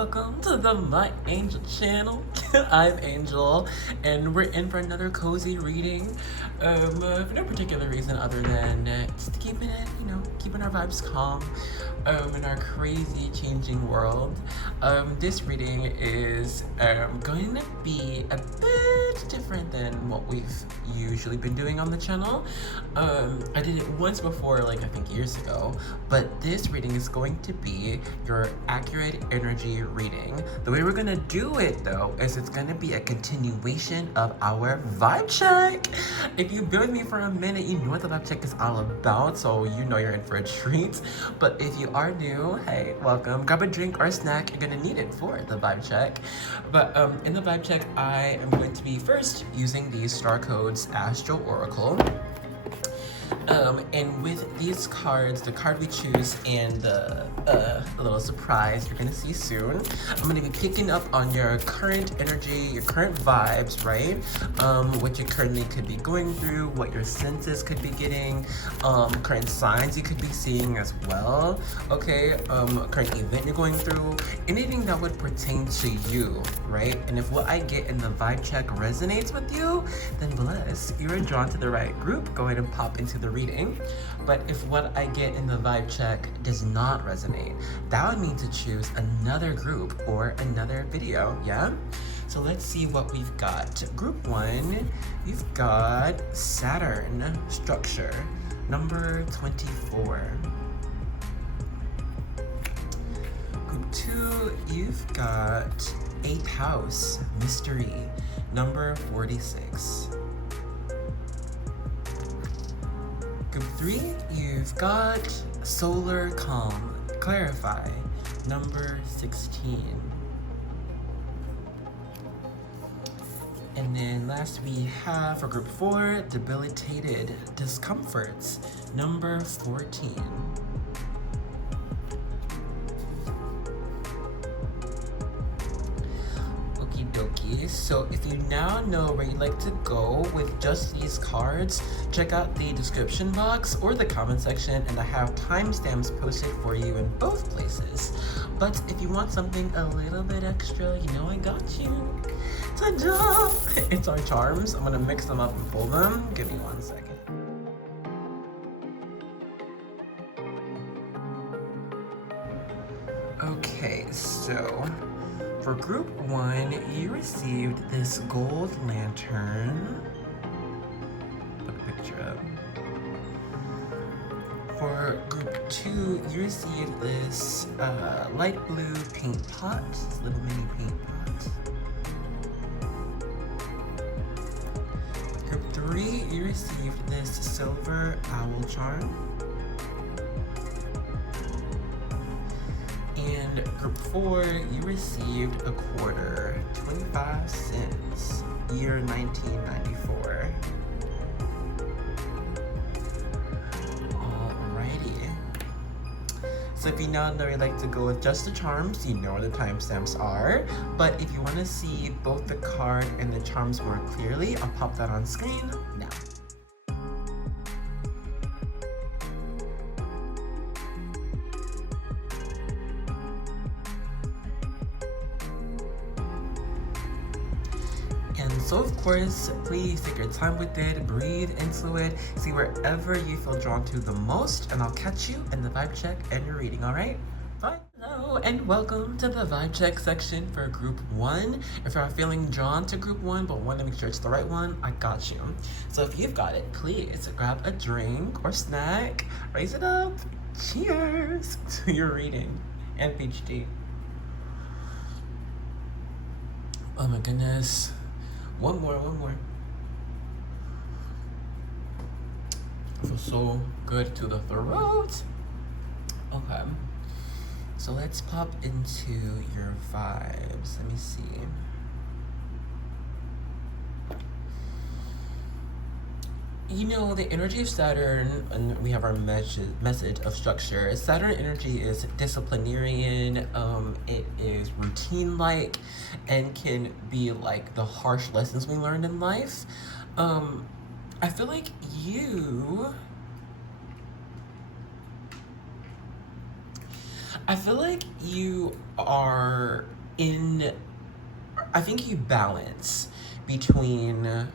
welcome to the My Angel channel. I'm Angel, and we're in for another cozy reading. For no particular reason other than just keeping it, keeping our vibes calm in our crazy changing world. This reading is going to be a bit different than what we've usually been doing on the channel. I did it once before, like I think years ago, but this reading is going to be your accurate energy reading. The way we're gonna do it though is it's gonna be a continuation of our vibe check. If you've been with me for a minute, you know what the vibe check is all about, so you know you're in for a treat. But if you are new, hey, welcome. Grab a drink or a snack, you're gonna need it for the vibe check. But in the vibe check, I am going to be first using these star codes Astro Oracle. And with these cards, the card we choose and the little surprise you're gonna see soon, I'm gonna be picking up on your current energy, your current vibes, right? What you currently could be going through, what your senses could be getting, current signs you could be seeing as well, okay? Current event you're going through, anything that would pertain to you, right? And if what I get in the vibe check resonates with you, then bless, you're drawn to the right group. Go ahead and pop into the reading. But if what I get in the vibe check does not resonate, that would mean to choose another group or another video, yeah? So let's see what we've got. Group 1, we've got Saturn structure, number 24. Group 2, you've got 8th house, mystery, number 46. Group 3, you've got solar calm, clarify, number 16. And then last we have for group 4, debilitated discomforts, number 14. So if you now know where you'd like to go with just these cards, check out the description box or the comment section, and I have timestamps posted for you in both places. But if you want something a little bit extra, you know I got you. Ta-da! It's our charms. I'm gonna mix them up and pull them. Give me 1 second. Okay, so for group 1, you received this gold lantern. Put a picture up. For group 2, you received this light blue paint pot, this little mini paint pot. Group 3, you received this silver owl charm. And group 4, you received a quarter, 25 cents, year 1994. Alrighty. So if you now know you'd like to go with just the charms, you know where the timestamps are. But if you want to see both the card and the charms more clearly, I'll pop that on screen now. So of course, please take your time with it, breathe into it, see wherever you feel drawn to the most, and I'll catch you in the vibe check and your reading, alright? Bye. Hello, and welcome to the vibe check section for group 1. If you're feeling drawn to group 1 but want to make sure it's the right one, I got you. So if you've got it, please grab a drink or snack, raise it up, cheers to your reading, and PhD. Oh my goodness. One more. I feel so good to the throat. Okay. So let's pop into your vibes. Let me see. You know, the energy of Saturn, and we have our message of structure. Saturn energy is disciplinarian, it is routine-like, and can be like the harsh lessons we learned in life. I feel like you I feel like you are in, I think you balance between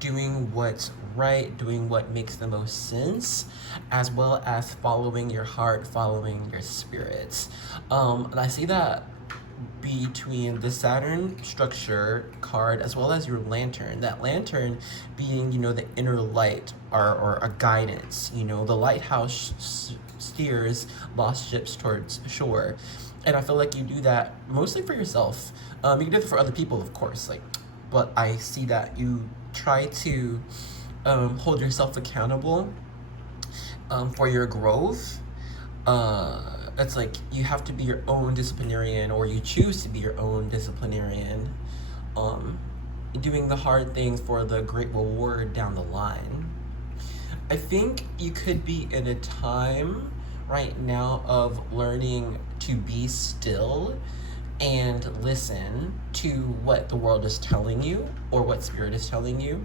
doing what's right, doing what makes the most sense, as well as following your heart, following your spirits. And I see that between the Saturn structure card as well as your lantern. That lantern being, the inner light, or a guidance. The lighthouse steers lost ships towards shore. And I feel like you do that mostly for yourself. You can do it for other people, of course, but I see that you try to hold yourself accountable for your growth. It's like you have to be your own disciplinarian, or you choose to be your own disciplinarian, doing the hard things for the great reward down the line. I think you could be in a time right now of learning to be still and listen to what the world is telling you, or what spirit is telling you.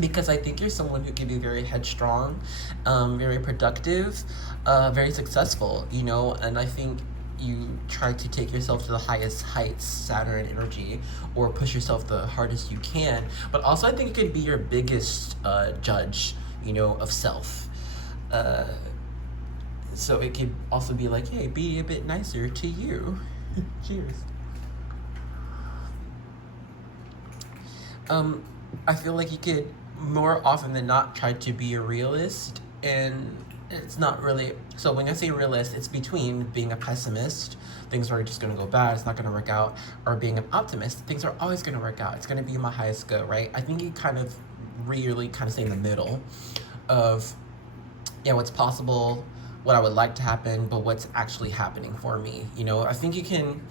Because I think you're someone who can be very headstrong, very productive, very successful, and I think you try to take yourself to the highest heights, Saturn energy, or push yourself the hardest you can. But also I think it could be your biggest judge, of self. So it could also be like, hey, be a bit nicer to you. Cheers. I feel like you could more often than not try to be a realist, and it's not really, so when I say realist, it's between being a pessimist, things are just going to go bad, it's not going to work out, or being an optimist, things are always going to work out, it's going to be my highest good, right? I think you kind of really stay in the middle of, what's possible, what I would like to happen, but what's actually happening for me. I think you can,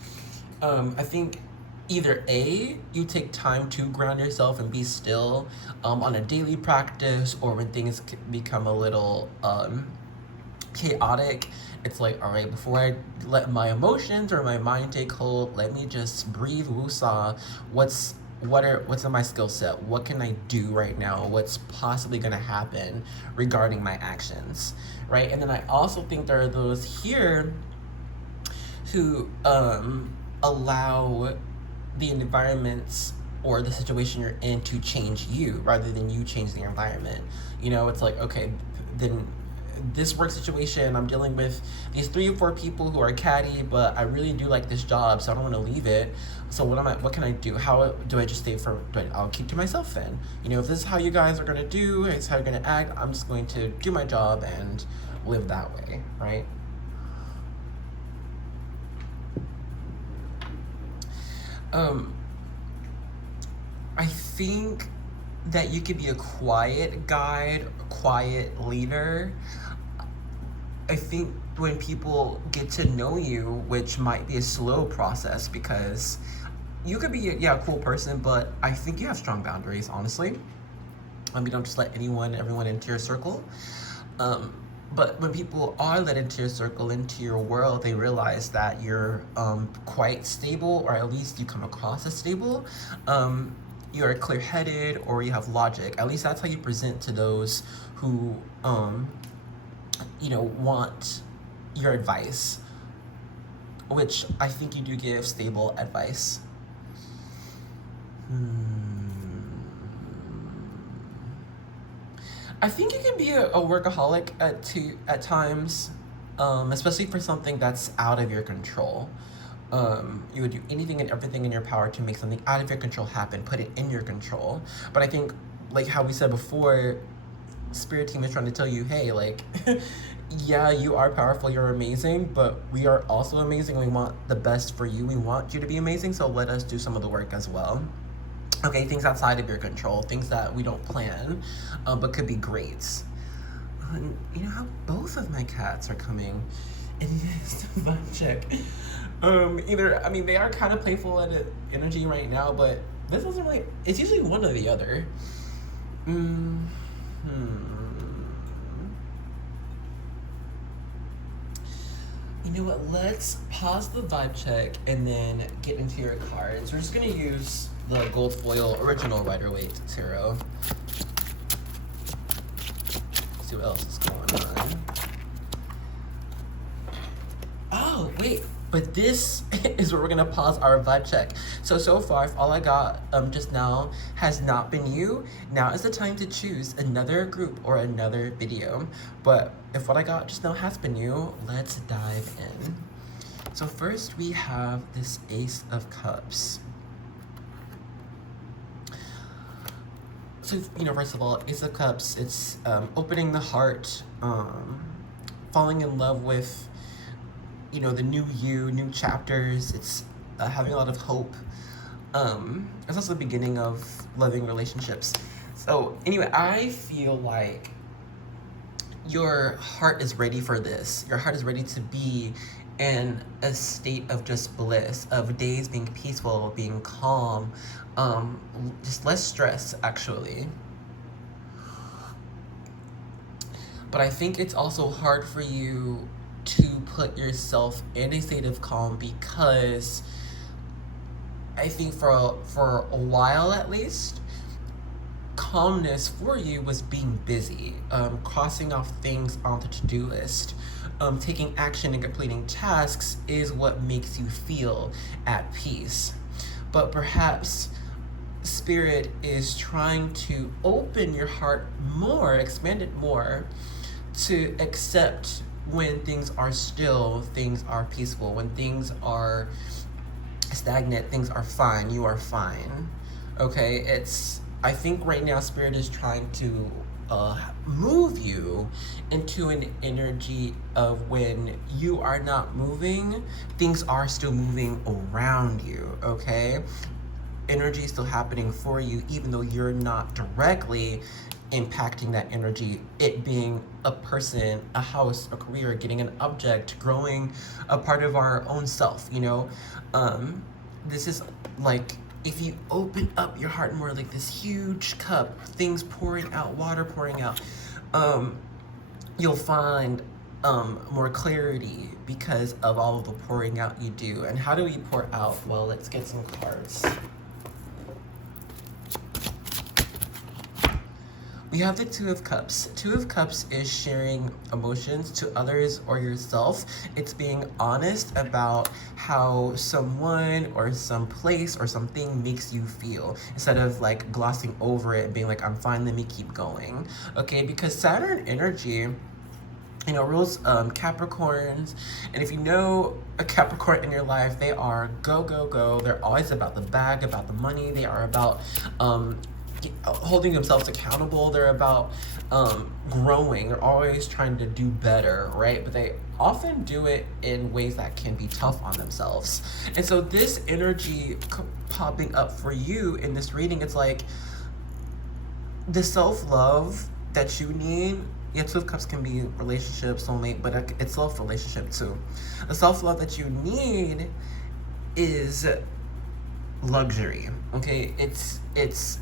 I think either A, you take time to ground yourself and be still on a daily practice, or when things become a little chaotic, it's like, all right, before I let my emotions or my mind take hold, let me just breathe, woosah. What's in my skill set? What can I do right now? What's possibly going to happen regarding my actions, right? And then I also think there are those here who allow the environments or the situation you're in to change you rather than you change the environment. It's like, okay, then this work situation, I'm dealing with these 3 or 4 people who are catty, but I really do like this job, so I don't want to leave it. So what can I do? How do I just stay I'll keep to myself then. If this is how you guys are going to do, it's how you're going to act, I'm just going to do my job and live that way, right? I think that you could be a quiet guide, quiet leader. I think when people get to know you, which might be a slow process, because you could be a cool person, but I think you have strong boundaries, honestly. You don't just let everyone into your circle. But when people are let into your circle, into your world, they realize that you're quite stable, or at least you come across as stable. You're clear-headed, or you have logic. At least that's how you present to those who, want your advice, which I think you do give stable advice. I think you can be a workaholic at times, especially for something that's out of your control. You would do anything and everything in your power to make something out of your control happen, put it in your control. But I think, like how we said before, Spirit Team is trying to tell you, hey, yeah, you are powerful, you're amazing, but we are also amazing. We want the best for you. We want you to be amazing, so let us do some of the work as well. Okay, things outside of your control, things that we don't plan, but could be great. And you know how both of my cats are coming in this vibe check. They are kind of playful at energy right now, but this isn't really, it's usually one or the other. You know what, let's pause the vibe check and then get into your cards. We're just gonna use the gold foil original Rider-Waite tarot. See what else is going on. Oh, Okay, but this is where we're gonna pause our vibe check. So far, if all I got just now has not been you, now is the time to choose another group or another video. But if what I got just now has been you, let's dive in. So first we have this Ace of Cups. So, first of all, Ace of Cups, it's opening the heart, falling in love with, the new you, new chapters. It's having a lot of hope. It's also the beginning of loving relationships. So anyway, I feel like your heart is ready for this. Your heart is ready to be in a state of just bliss, of days being peaceful, being calm, just less stress, actually. But I think it's also hard for you to put yourself in a state of calm, because I think for a while at least, calmness for you was being busy, crossing off things on the to-do list. Taking action and completing tasks is what makes you feel at peace. But perhaps Spirit is trying to open your heart more, expand it more, to accept when things are still, things are peaceful. When things are stagnant, things are fine, you are fine. Okay, I think right now Spirit is trying to move you into an energy of when you are not moving, things are still moving around you, okay? Energy is still happening for you, even though you're not directly impacting that energy. It being a person, a house, a career, getting an object, growing a part of our own self, This is like, if you open up your heart more, like this huge cup, things pouring out, water pouring out, you'll find more clarity because of all of the pouring out you do. And how do we pour out? Well, let's get some cards. We have the Two of Cups. Two of Cups is sharing emotions to others or yourself. It's being honest about how someone or some place or something makes you feel, instead of like glossing over it and being like, I'm fine, let me keep going. Okay, because Saturn energy, rules Capricorns, and if you know a Capricorn in your life, they are go, go, go. They're always about the bag, about the money. They are about holding themselves accountable. They're about growing. They're always trying to do better, right? But they often do it in ways that can be tough on themselves. And so this energy popping up for you in this reading, it's like the self-love that you need. Yeah, Two of Cups can be relationship, soulmate, but it's self-relationship too. The self-love that you need is luxury, okay? It's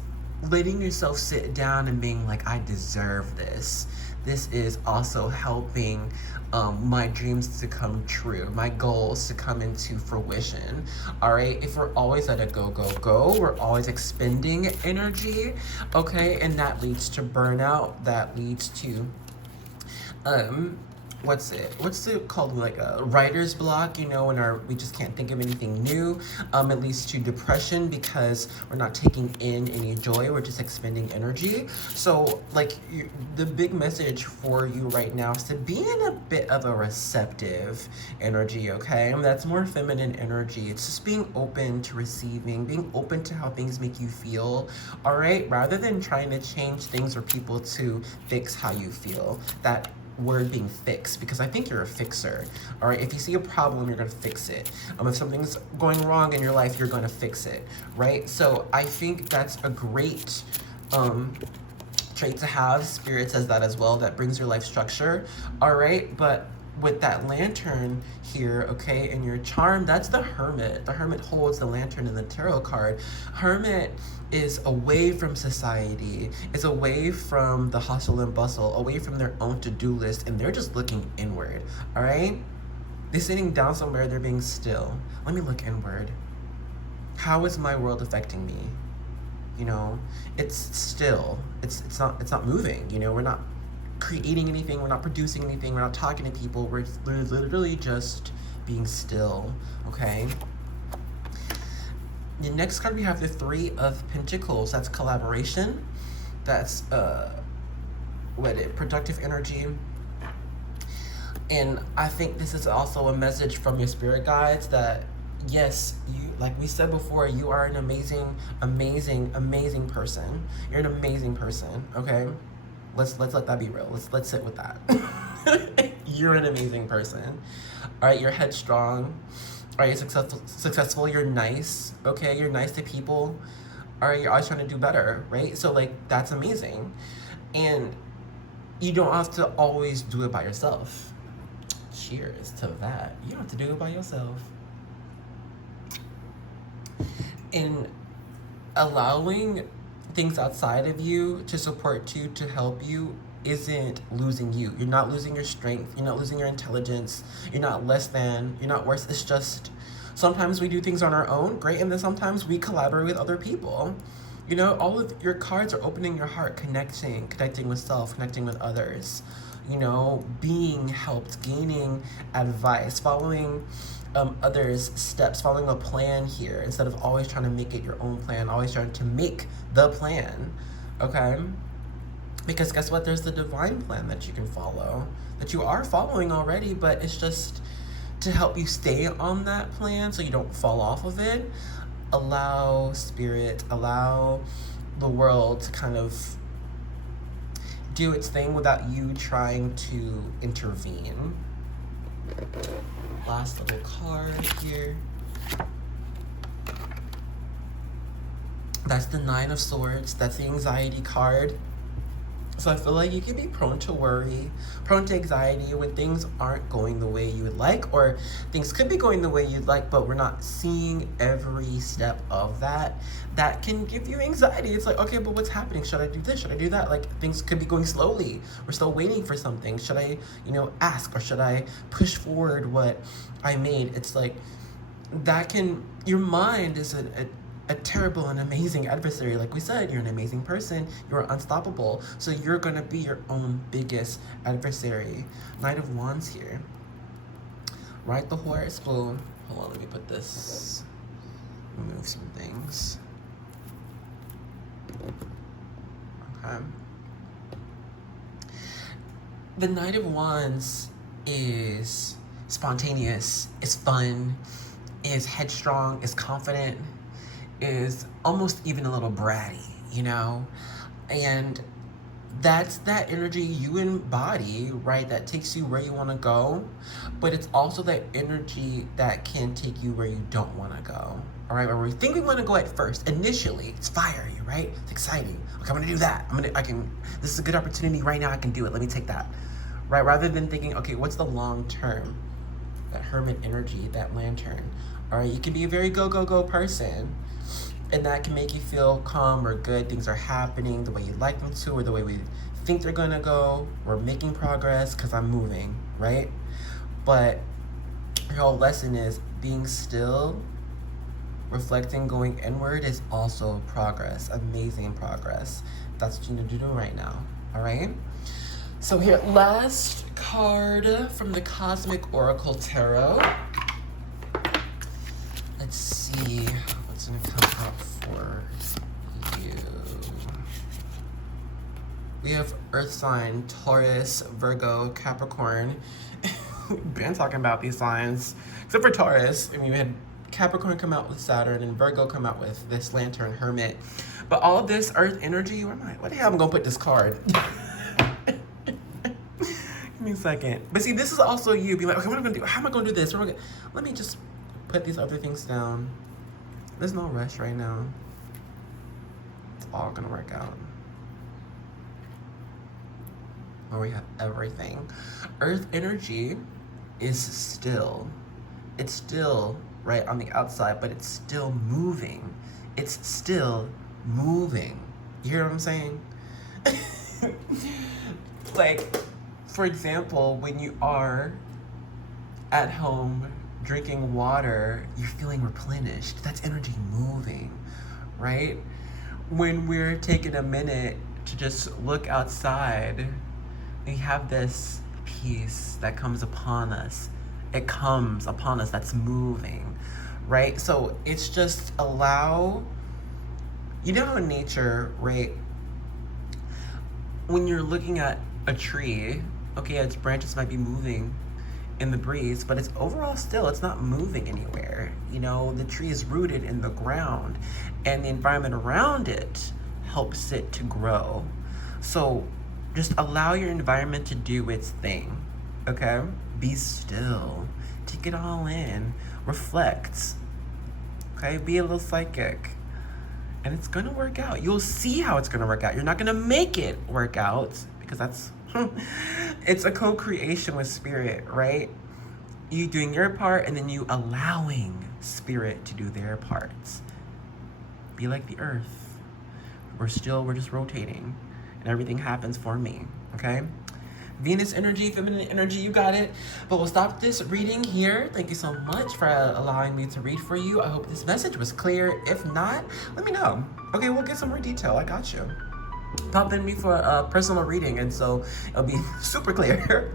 letting yourself sit down and being like, I deserve this. This is also helping my dreams to come true, my goals to come into fruition. All right, if we're always at a go, go, go, we're always expending energy, okay? And that leads to burnout, that leads to what's it called, like a writer's block, when we just can't think of anything new. It leads to depression because we're not taking in any joy, we're just expending energy. So like the big message for you right now is to be in a bit of a receptive energy, okay? That's more feminine energy. It's just being open to receiving, being open to how things make you feel, all right? Rather than trying to change things or people to fix how you feel. That word being fixed, because I think you're a fixer, all right? If you see a problem, you're gonna fix it. If something's going wrong in your life, you're gonna fix it, right? So I think that's a great trait to have. Spirit says that as well. That brings your life structure, all right? But with that lantern here, okay, and your charm, that's the Hermit. The Hermit holds the lantern in the tarot card. Hermit is away from society, is away from the hustle and bustle, away from their own to-do list, and they're just looking inward, all right? They're sitting down somewhere, they're being still. Let me look inward. How is my world affecting me? It's still, it's not moving, we're not creating anything, we're not producing anything, we're not talking to people, we're literally just being still, okay? The next card, we have the Three of Pentacles. That's collaboration. That's productive energy. And I think this is also a message from your spirit guides that yes, you, like we said before, you are an amazing, amazing, amazing person. You're an amazing person, okay? Let's let that be real. Let's sit with that. You're an amazing person. All right, you're headstrong. All right, you're successful. You're nice, okay? You're nice to people. All right, you're always trying to do better, right? So like that's amazing, and you don't have to always do it by yourself. Cheers to that. You don't have to do it by yourself. And allowing things outside of you to support you, to help you, isn't losing you. You're not losing your strength. You're not losing your intelligence. You're not less than. You're not worse. It's just sometimes we do things on our own, great, and then sometimes we collaborate with other people. You know, all of your cards are opening your heart, connecting with self, connecting with others. You know, being helped, gaining advice, following others' steps, following a plan here instead of always trying to make it your own plan, always trying to make the plan, okay? Because guess what? There's the divine plan that you can follow, that you are following already, but it's just to help you stay on that plan so you don't fall off of it. Allow spirit, allow the world to kind of do its thing without you trying to intervene. Last little card here. That's the Nine of Swords. That's the anxiety card. So I feel like you can be prone to worry, prone to anxiety when things aren't going the way you would like, or things could be going the way you'd like, but we're not seeing every step of that. That can give you anxiety. It's like, okay, but what's happening? Should I do this? Should I do that? Like, things could be going slowly. We're still waiting for something. Should I, ask, or should I push forward what I made? It's like, that can, your mind is a terrible and amazing adversary. Like we said, you're an amazing person. You're unstoppable. So you're going to be your own biggest adversary. Knight of Wands here. Ride the horse. Well, hold on, let me put this, remove some things. Okay. The Knight of Wands is spontaneous, is fun, is headstrong, is confident, is almost even a little bratty, and that's that energy you embody, right? That takes you where you want to go, but it's also that energy that can take you where you don't want to go. All right, where we think we want to go at first, initially, it's fiery, right? It's exciting. Okay, I'm gonna do that. This is a good opportunity right now. I can do it. Let me take that, right? Rather than thinking, okay, what's the long term? That hermit energy, that lantern. All right, you can be a very go person, and that can make you feel calm or good. Things are happening the way you'd like them to, or the way we think they're gonna go. We're making progress because I'm moving, right? But your whole lesson is being still, reflecting, going inward is also progress, amazing progress. That's what you need to do right now, all right? So here, last card from the Cosmic Oracle Tarot. Let's see what's gonna come up for you. We have Earth sign, Taurus, Virgo, Capricorn. We've been talking about these signs, except for Taurus. I mean, we had Capricorn come out with Saturn and Virgo come out with this Lantern Hermit. But all of this Earth energy, where the hell am I gonna put this card? Give me a second. But see, this is also you being like, okay, what am I gonna do? How am I gonna do this? Let me just put these other things down. There's no rush right now. It's all gonna work out. Where we have everything. Earth energy is still. It's still right on the outside, but it's still moving. It's still moving. You hear what I'm saying? Like, for example, when you are at home drinking water, you're feeling replenished. That's energy moving, right? When we're taking a minute to just look outside, we have this peace that comes upon us. it comes upon us that's moving, right? So it's just allow, you know how in nature, right, when you're looking at a tree, okay, its branches might be moving in the breeze, but it's overall still, it's not moving anywhere. You know, the tree is rooted in the ground, and the environment around it helps it to grow. So just allow your environment to do its thing, okay? Be still, take it all in, reflect, okay? Be a little psychic, and it's gonna work out. You'll see how it's gonna work out. You're not gonna make it work out, because that's it's a co-creation with spirit, right? You doing your part, and then you allowing spirit to do their parts. Be like the earth. We're just rotating, and everything happens for me, okay? Venus energy, feminine energy, you got it. But we'll stop this reading here. Thank you so much for allowing me to read for you. I hope this message was clear. If not, let me know. Okay, we'll get some more detail. I got you. Pop in me for a personal reading, and so it'll be super clear.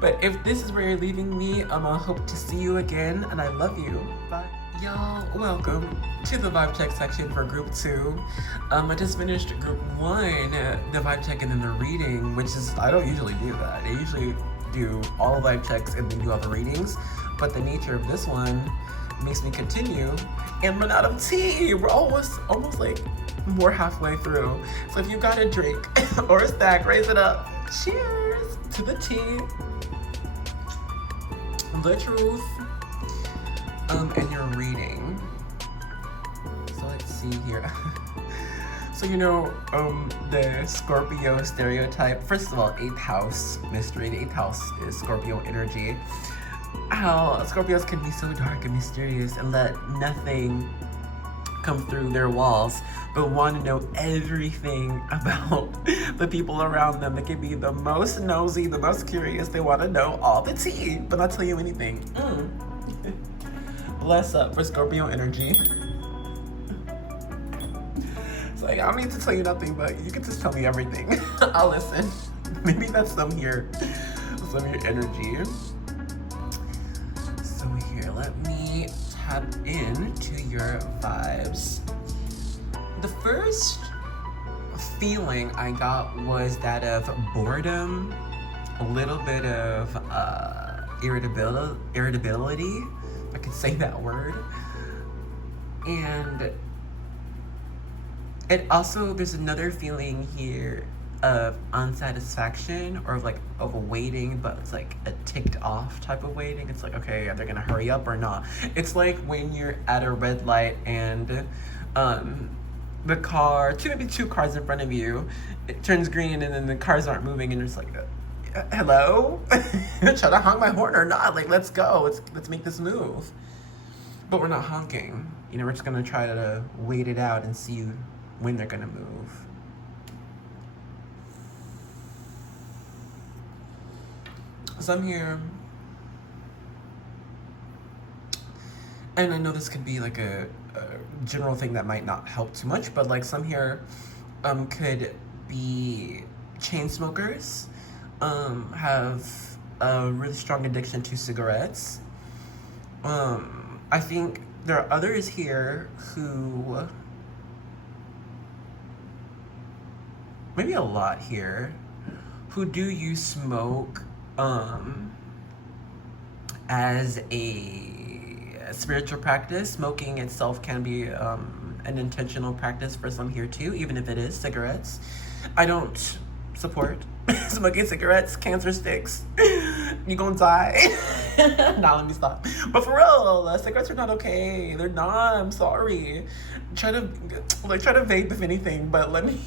But if this is where you're leaving me, I hope to see you again, and I love you. Bye. Y'all, welcome to the vibe check section for group 2. I just finished group 1, the vibe check and then the reading, which is, I don't usually do that. I usually do all vibe checks and then do all the readings, but the nature of this one makes me continue and run out of tea. We're almost like more halfway through. So if you got a drink or a stack, raise it up. Cheers to the tea, the truth, and your reading. So let's see here. So you know, the Scorpio stereotype. First of all, 8th house mystery. The 8th house is Scorpio energy. How Scorpios can be so dark and mysterious and let nothing come through their walls, but want to know everything about the people around them. They can be the most nosy, the most curious. They want to know all the tea, but not tell you anything. Bless up for Scorpio energy. It's like, I don't need to tell you nothing, but you can just tell me everything. I'll listen. Maybe that's some of your energy. So here, let me tap into your vibes. The first feeling I got was that of boredom, a little bit of irritability, if I could say that word. And it also, there's another feeling here of unsatisfaction, or of a waiting, but it's like a ticked off type of waiting. It's like, okay, are they gonna hurry up or not? It's like when you're at a red light and the car, maybe two cars in front of you, it turns green and then the cars aren't moving, and you're just like, hello? Should I honk my horn or not? Like, let's go, let's make this move. But we're not honking. You know, we're just gonna try to wait it out and see when they're gonna move. So I'm here, and I know this could be like a general thing that might not help too much, but like some here could be chain smokers, have a really strong addiction to cigarettes. I think there are others here who, maybe a lot here, who do use smoke as a spiritual practice. Smoking itself can be an intentional practice for some here too, even if it is cigarettes. I don't support smoking cigarettes. Cancer sticks. You gonna die. Now let me stop. But for real, cigarettes are not okay. They're not. I'm sorry. Try to vape if anything, but let me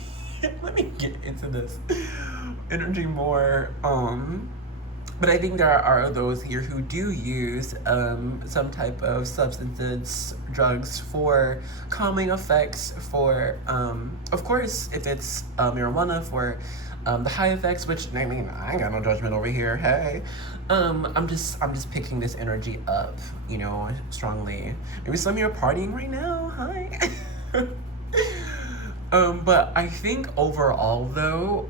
get into this energy more. But I think there are those here who do use some type of substances, drugs for calming effects, for, of course, if it's marijuana, for the high effects, which, I mean, I ain't got no judgment over here, hey. I'm just picking this energy up, you know, strongly. Maybe some of you are partying right now, hi. But I think overall, though,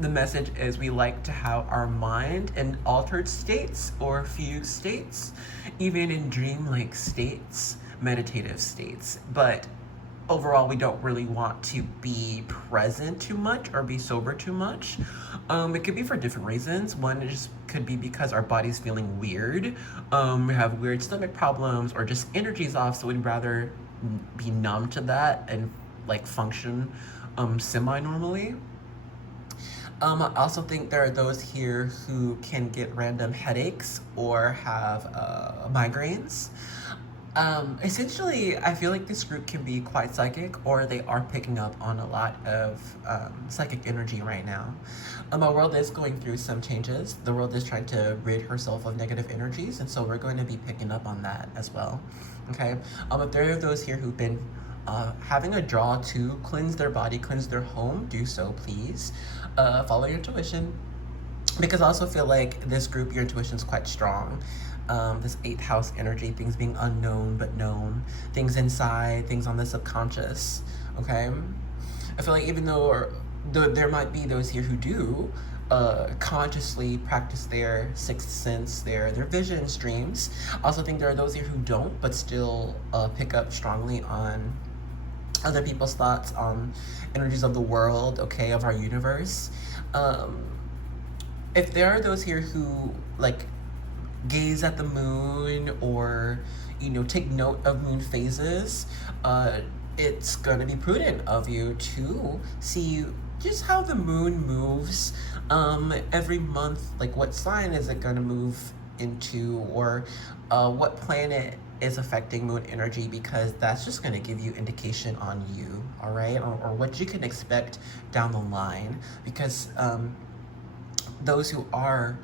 the message is we like to have our mind in altered states or fugue states, even in dreamlike states, meditative states. But overall, we don't really want to be present too much or be sober too much. It could be for different reasons. One, it just could be because our body's feeling weird. We have weird stomach problems or just energy's off, so we'd rather be numb to that and like function semi-normally. I also think there are those here who can get random headaches or have migraines. Essentially, I feel like this group can be quite psychic, or they are picking up on a lot of psychic energy right now. Our world is going through some changes. The world is trying to rid herself of negative energies, and so we're going to be picking up on that as well. Okay. If there are those here who've been having a draw to cleanse their body, cleanse their home, do so, please. Follow your intuition, because I also feel like this group, your intuition is quite strong. This 8th house energy, things being unknown but known, things inside, things on the subconscious. Okay, I feel like even though there might be those here who do consciously practice their sixth sense, their vision streams. I also think there are those here who don't, but still pick up strongly on other people's thoughts, on energies of the world, okay, of our universe. If there are those here who like gaze at the moon or take note of moon phases, it's gonna be prudent of you to see just how the moon moves every month. Like, what sign is it gonna move into, or what planet is affecting moon energy, because that's just going to give you indication on you, all right, or what you can expect down the line, because those who are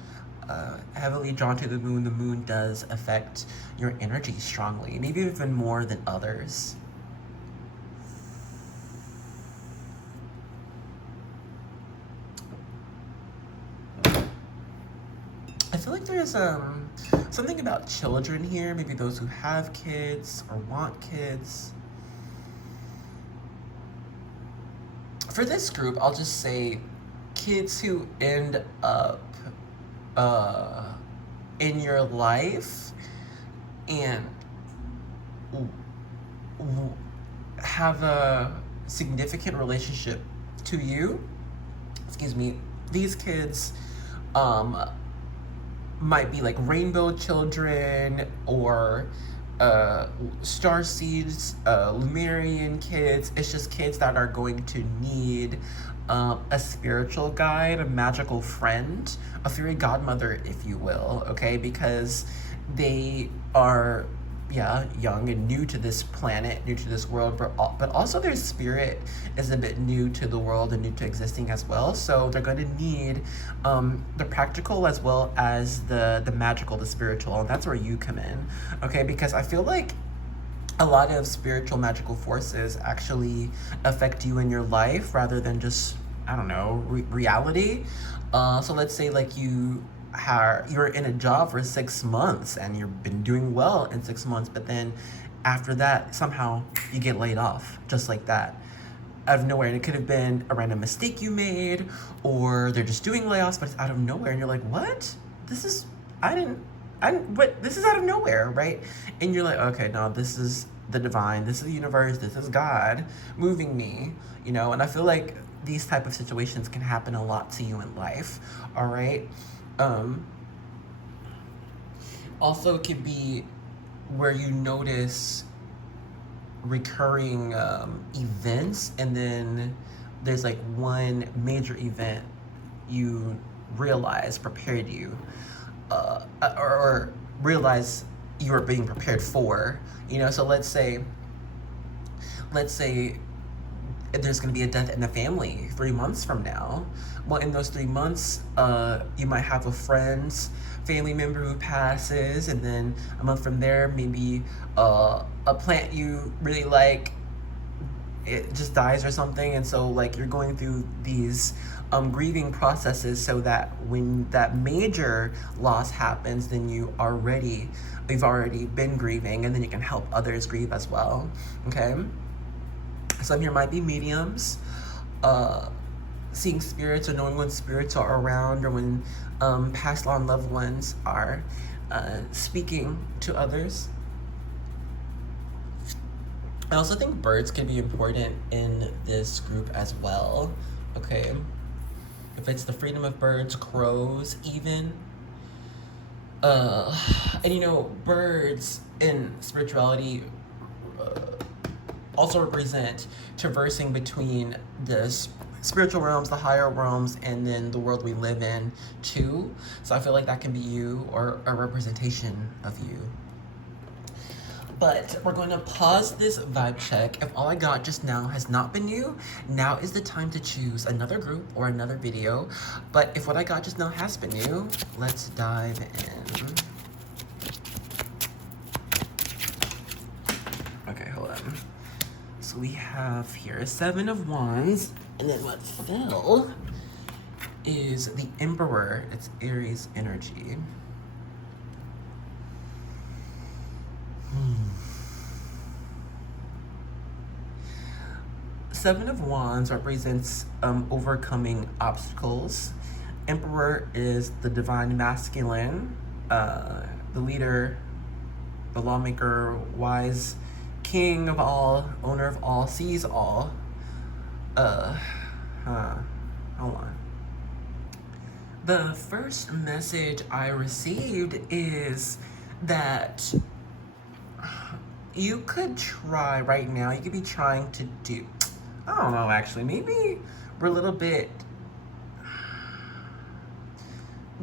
heavily drawn to the moon does affect your energy strongly, maybe even more than others. I feel like there's something about children here, maybe those who have kids or want kids. For this group, I'll just say kids who end up in your life and have a significant relationship to you. Excuse me. These kids might be like rainbow children, or star seeds, Lemurian kids. It's just kids that are going to need a spiritual guide, a magical friend, a fairy godmother, if you will, okay? Because they are, young and new to this planet, new to this world, but also their spirit is a bit new to the world and new to existing as well. So they're going to need the practical as well as the magical, the spiritual, and that's where you come in, okay? Because I feel like a lot of spiritual magical forces actually affect you in your life rather than just, I don't know, reality. So let's say like you're in a job for 6 months and you've been doing well in 6 months, but then after that somehow you get laid off just like that out of nowhere. And it could have been a random mistake you made, or they're just doing layoffs, but it's out of nowhere and you're like, what? This is out of nowhere, right? And you're like, okay, no, this is the divine, this is the universe, this is God moving me, and I feel like these type of situations can happen a lot to you in life, all right? Also, it could be where you notice recurring events, and then there's like one major event you realize prepared you, or realize you were being prepared for. So let's say there's going to be a death in the family 3 months from now. Well, in those 3 months, you might have a friend's family member who passes, and then a month from there, maybe a plant you really like, it just dies or something. And so like you're going through these grieving processes, so that when that major loss happens, then you've already been grieving, and then you can help others grieve as well, okay? Some here might be mediums. seeing spirits or knowing when spirits are around, or when passed on loved ones are speaking to others. I also think birds can be important in this group as well. Okay, if it's the freedom of birds, crows, even. And you know, birds in spirituality also represent traversing between the spiritual realms, the higher realms, and then the world we live in too. So I feel like that can be you, or a representation of you. But we're going to pause this vibe check. If all I got just now has not been you, now is the time to choose another group or another video. But if what I got just now has been you, let's dive in. Okay, hold on. So we have here 7 of Wands, and then what fell is the Emperor. It's Aries energy. Seven of Wands represents overcoming obstacles. Emperor is the divine masculine, the leader, the lawmaker, wise, king of all, owner of all, sees all. Hold on. The first message I received is that you could try right now, you could be trying to do, I don't know actually, maybe we're a little bit,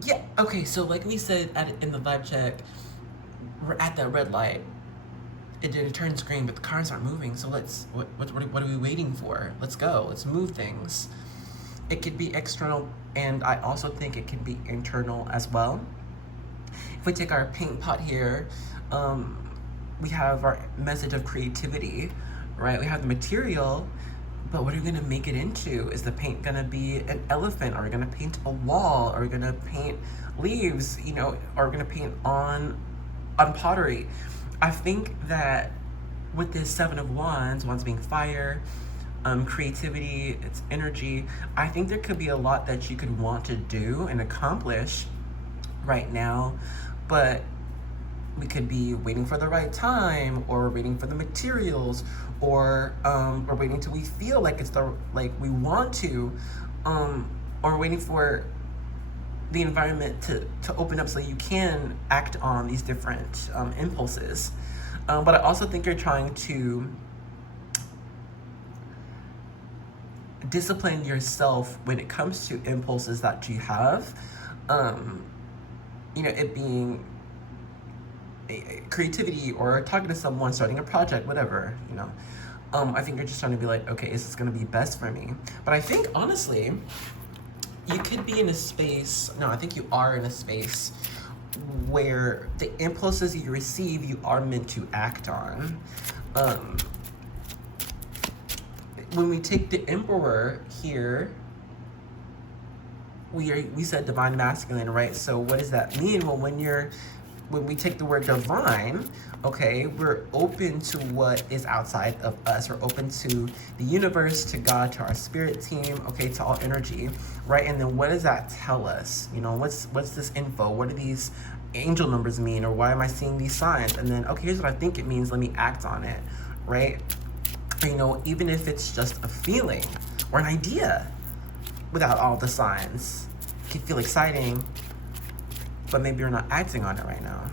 yeah, okay, so like we said in the vibe check, we're at that red light. It didn't turn green, but the cars aren't moving, so what are we waiting for? Let's go, let's move things. It could be external, and I also think it can be internal as well. If we take our paint pot here, we have our message of creativity, right? We have the material, but what are we gonna make it into? Is the paint gonna be an elephant? Are we gonna paint a wall? Are we gonna paint leaves? You know, are we gonna paint on pottery? I think that with this 7 of Wands, Wands being fire, creativity, it's energy, I think there could be a lot that you could want to do and accomplish right now, but we could be waiting for the right time, or waiting for the materials, or waiting till we feel like it's we want to, or waiting for the environment to open up so you can act on these different impulses. But I also think you're trying to discipline yourself when it comes to impulses that you have. You know, it being creativity, or talking to someone, starting a project, whatever, you know. I think you're just trying to be like, okay, is this gonna be best for me? But I think, honestly, you could be in a space, no, I think you are in a space where the impulses you receive, you are meant to act on. When we take the Emperor here, we said divine masculine, right? So what does that mean? Well, when we take the word divine, okay, we're open to what is outside of us. We're open to the universe, to God, to our spirit team, okay, to all energy, right? And then what does that tell us? You know, what's this info? What do these angel numbers mean? Or why am I seeing these signs? And then, okay, here's what I think it means. Let me act on it, right? You know, even if it's just a feeling or an idea without all the signs, it can feel exciting, but maybe you're not acting on it right now.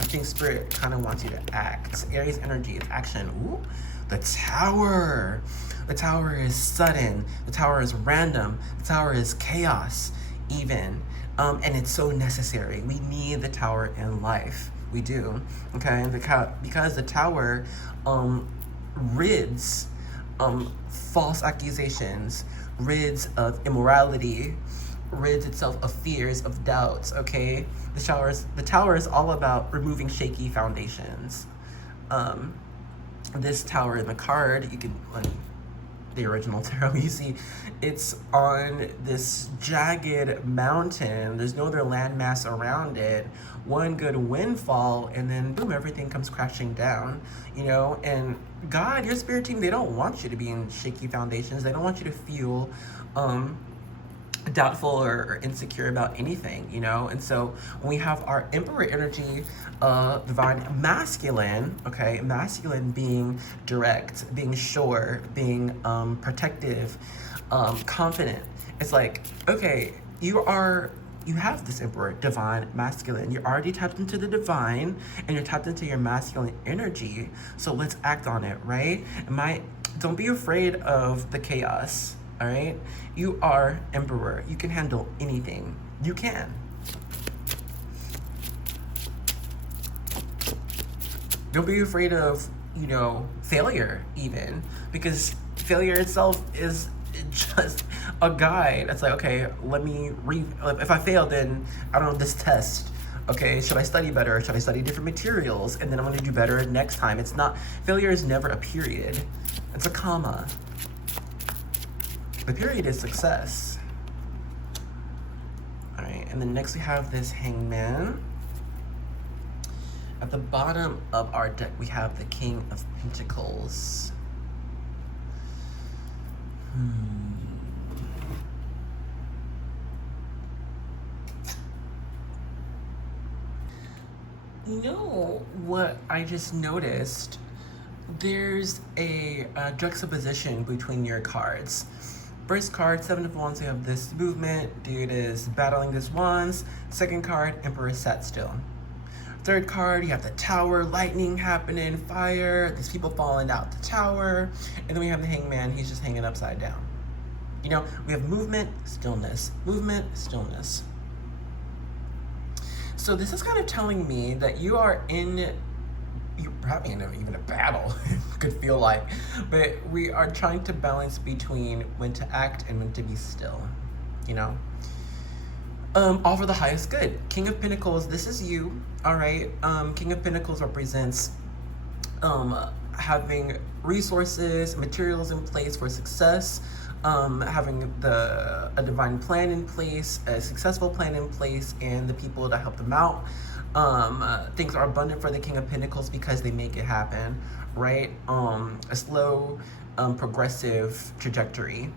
I think Spirit kind of wants you to act. Aries energy is action. Ooh, the Tower. The Tower is sudden. The Tower is random. The Tower is chaos, even. And it's so necessary. We need the Tower in life. We do, okay? Because the Tower rids false accusations, rids of immorality, rids itself of fears, of doubts, okay? The Tower is all about removing shaky foundations. This Tower in the card, you can, the original tarot, you see, it's on this jagged mountain. There's no other landmass around it. One good windfall, and then boom, everything comes crashing down, you know? And God, your spirit team, they don't want you to be in shaky foundations. They don't want you to feel doubtful or insecure about anything, you know? And so when we have our emperor energy, divine masculine, okay, masculine being direct, being sure, being protective, confident. It's like, okay, you have this emperor, divine, masculine. You're already tapped into the divine and you're tapped into your masculine energy. So let's act on it, right? Don't be afraid of the chaos, all right? You are emperor. You can handle anything. You can. Don't be afraid of, failure even, because failure itself is just a guide. It's like, okay, if I fail, then I don't know this test. Okay, should I study better? Should I study different materials? And then I'm gonna do better next time. Failure is never a period. It's a comma. The period is success. All right, and then next we have this hangman. At the bottom of our deck, we have the King of Pentacles. You know what I just noticed? There's a juxtaposition between your cards. First card, Seven of Wands, you have this movement. Dude is battling his wands. Second card, Emperor sat still. Third card, you have the Tower, lightning happening, fire, these people falling out the tower. And then we have the Hangman, he's just hanging upside down. You know, we have movement, stillness, movement, stillness. So this is kind of telling me that you're probably in even a battle, could feel like, but we are trying to balance between when to act and when to be still, you know? All for the highest good. King of Pentacles, this is you, all right? King of Pentacles represents having resources, materials in place for success, having a divine plan in place, a successful plan in place, and the people to help them out. Things are abundant for the King of Pentacles because they make it happen, right? A slow, progressive trajectory.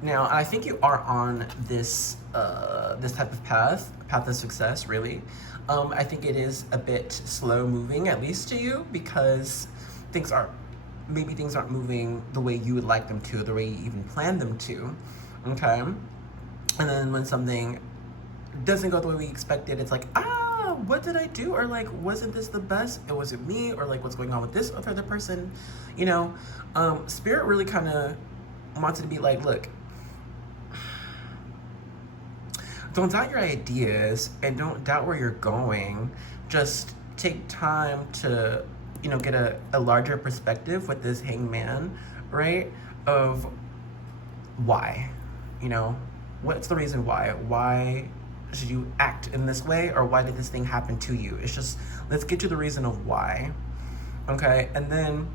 Now, I think you are on this type of path of success, really. I think it is a bit slow moving, at least to you, because maybe things aren't moving the way you would like them to, the way you even planned them to, okay? And then when something doesn't go the way we expected, it's like, what did I do? Or like, wasn't this the best? Or was it me? Or like, what's going on with this other person? You know, Spirit really kind of wanted to be like, look, don't doubt your ideas and don't doubt where you're going. Just take time to, get a larger perspective with this hangman, right? Of why, what's the reason why? Why should you act in this way? Or why did this thing happen to you? It's just, let's get to the reason of why, okay? And then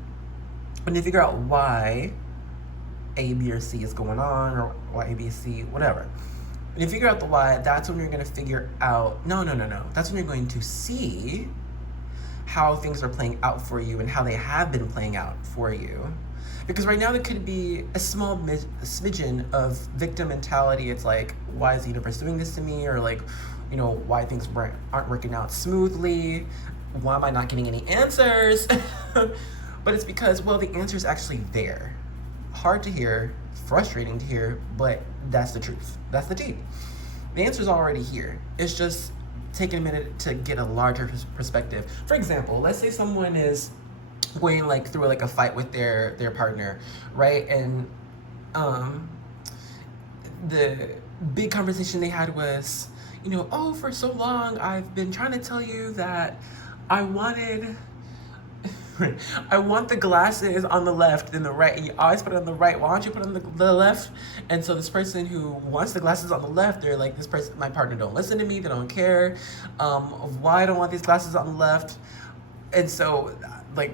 when you figure out why A, B, or C is going on, or why A, B, C, whatever. When you figure out the why, that's when you're gonna figure out, no. That's when you're going to see how things are playing out for you and how they have been playing out for you. Because right now there could be a small smidgen of victim mentality. It's like, why is the universe doing this to me? Or like, why things aren't working out smoothly? Why am I not getting any answers? But it's because, well, the answer is actually there. Hard to hear, frustrating to hear, but that's the truth. That's the tea. The answer's already here. It's just taking a minute to get a larger perspective. For example, let's say someone is going through a fight with their partner, right? And the big conversation they had was, oh, for so long I've been trying to tell you that I want the glasses on the left than the right, and you always put it on the right. Why don't you put it on the left? And so this person who wants the glasses on the left, they're like, this person, my partner, don't listen to me, they don't care. Why I don't want these glasses on the left? And so,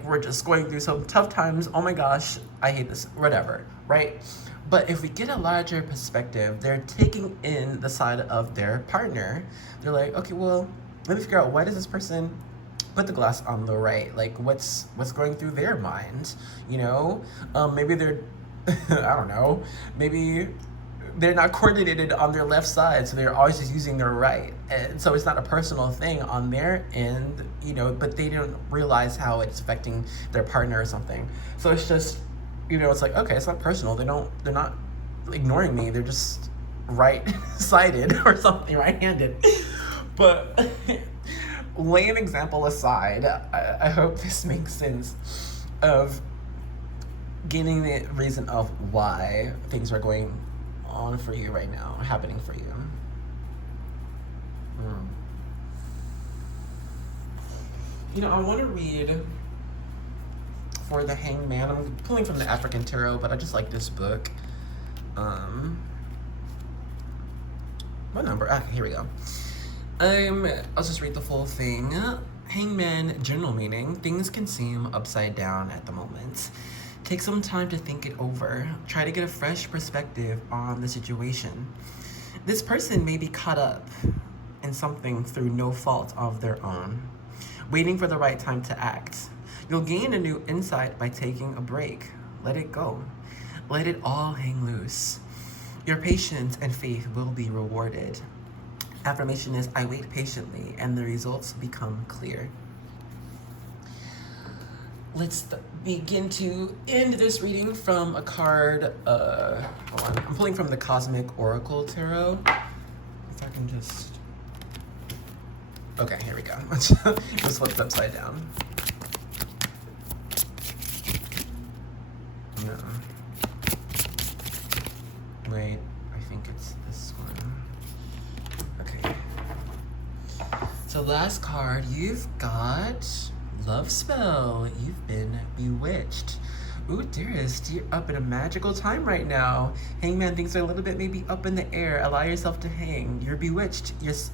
we're just going through some tough times. Oh my gosh, I hate this, whatever, right? But if we get a larger perspective, they're taking in the side of their partner. They're like, okay, well, let me figure out, why does this person put the glass on the right? What's going through their mind? Maybe they're I don't know, maybe they're not coordinated on their left side, so they're always just using their right. And so it's not a personal thing on their end, you know, but they don't realize how it's affecting their partner or something. So it's just, you know, it's like, okay, it's not personal. They're not ignoring me. They're just right-sided or something, right-handed. But lay an example aside, I hope this makes sense of getting the reason of why things are going on for you right now, happening for you. You know, I want to read for the Hangman. I'm pulling from the African Tarot, but I just like this book. What number? Here we go. I'll just read the full thing. Hangman, general meaning. Things can seem upside down at the moment. Take some time to think it over. Try to get a fresh perspective on the situation. This person may be caught up in something through no fault of their own, waiting for the right time to act. You'll gain a new insight by taking a break. Let it go. Let it all hang loose. Your patience and faith will be rewarded. Affirmation is, I wait patiently and the results become clear. Let's begin to end this reading from a card. Hold on. I'm pulling from the Cosmic Oracle Tarot. If I can just... Okay, here we go. Just flipped upside down. No. Wait, I think it's this one. Okay. So last card, you've got Love Spell. You've been bewitched. Ooh, dearest, you're up in a magical time right now. Hangman, things are a little bit maybe up in the air. Allow yourself to hang. You're bewitched. Yes,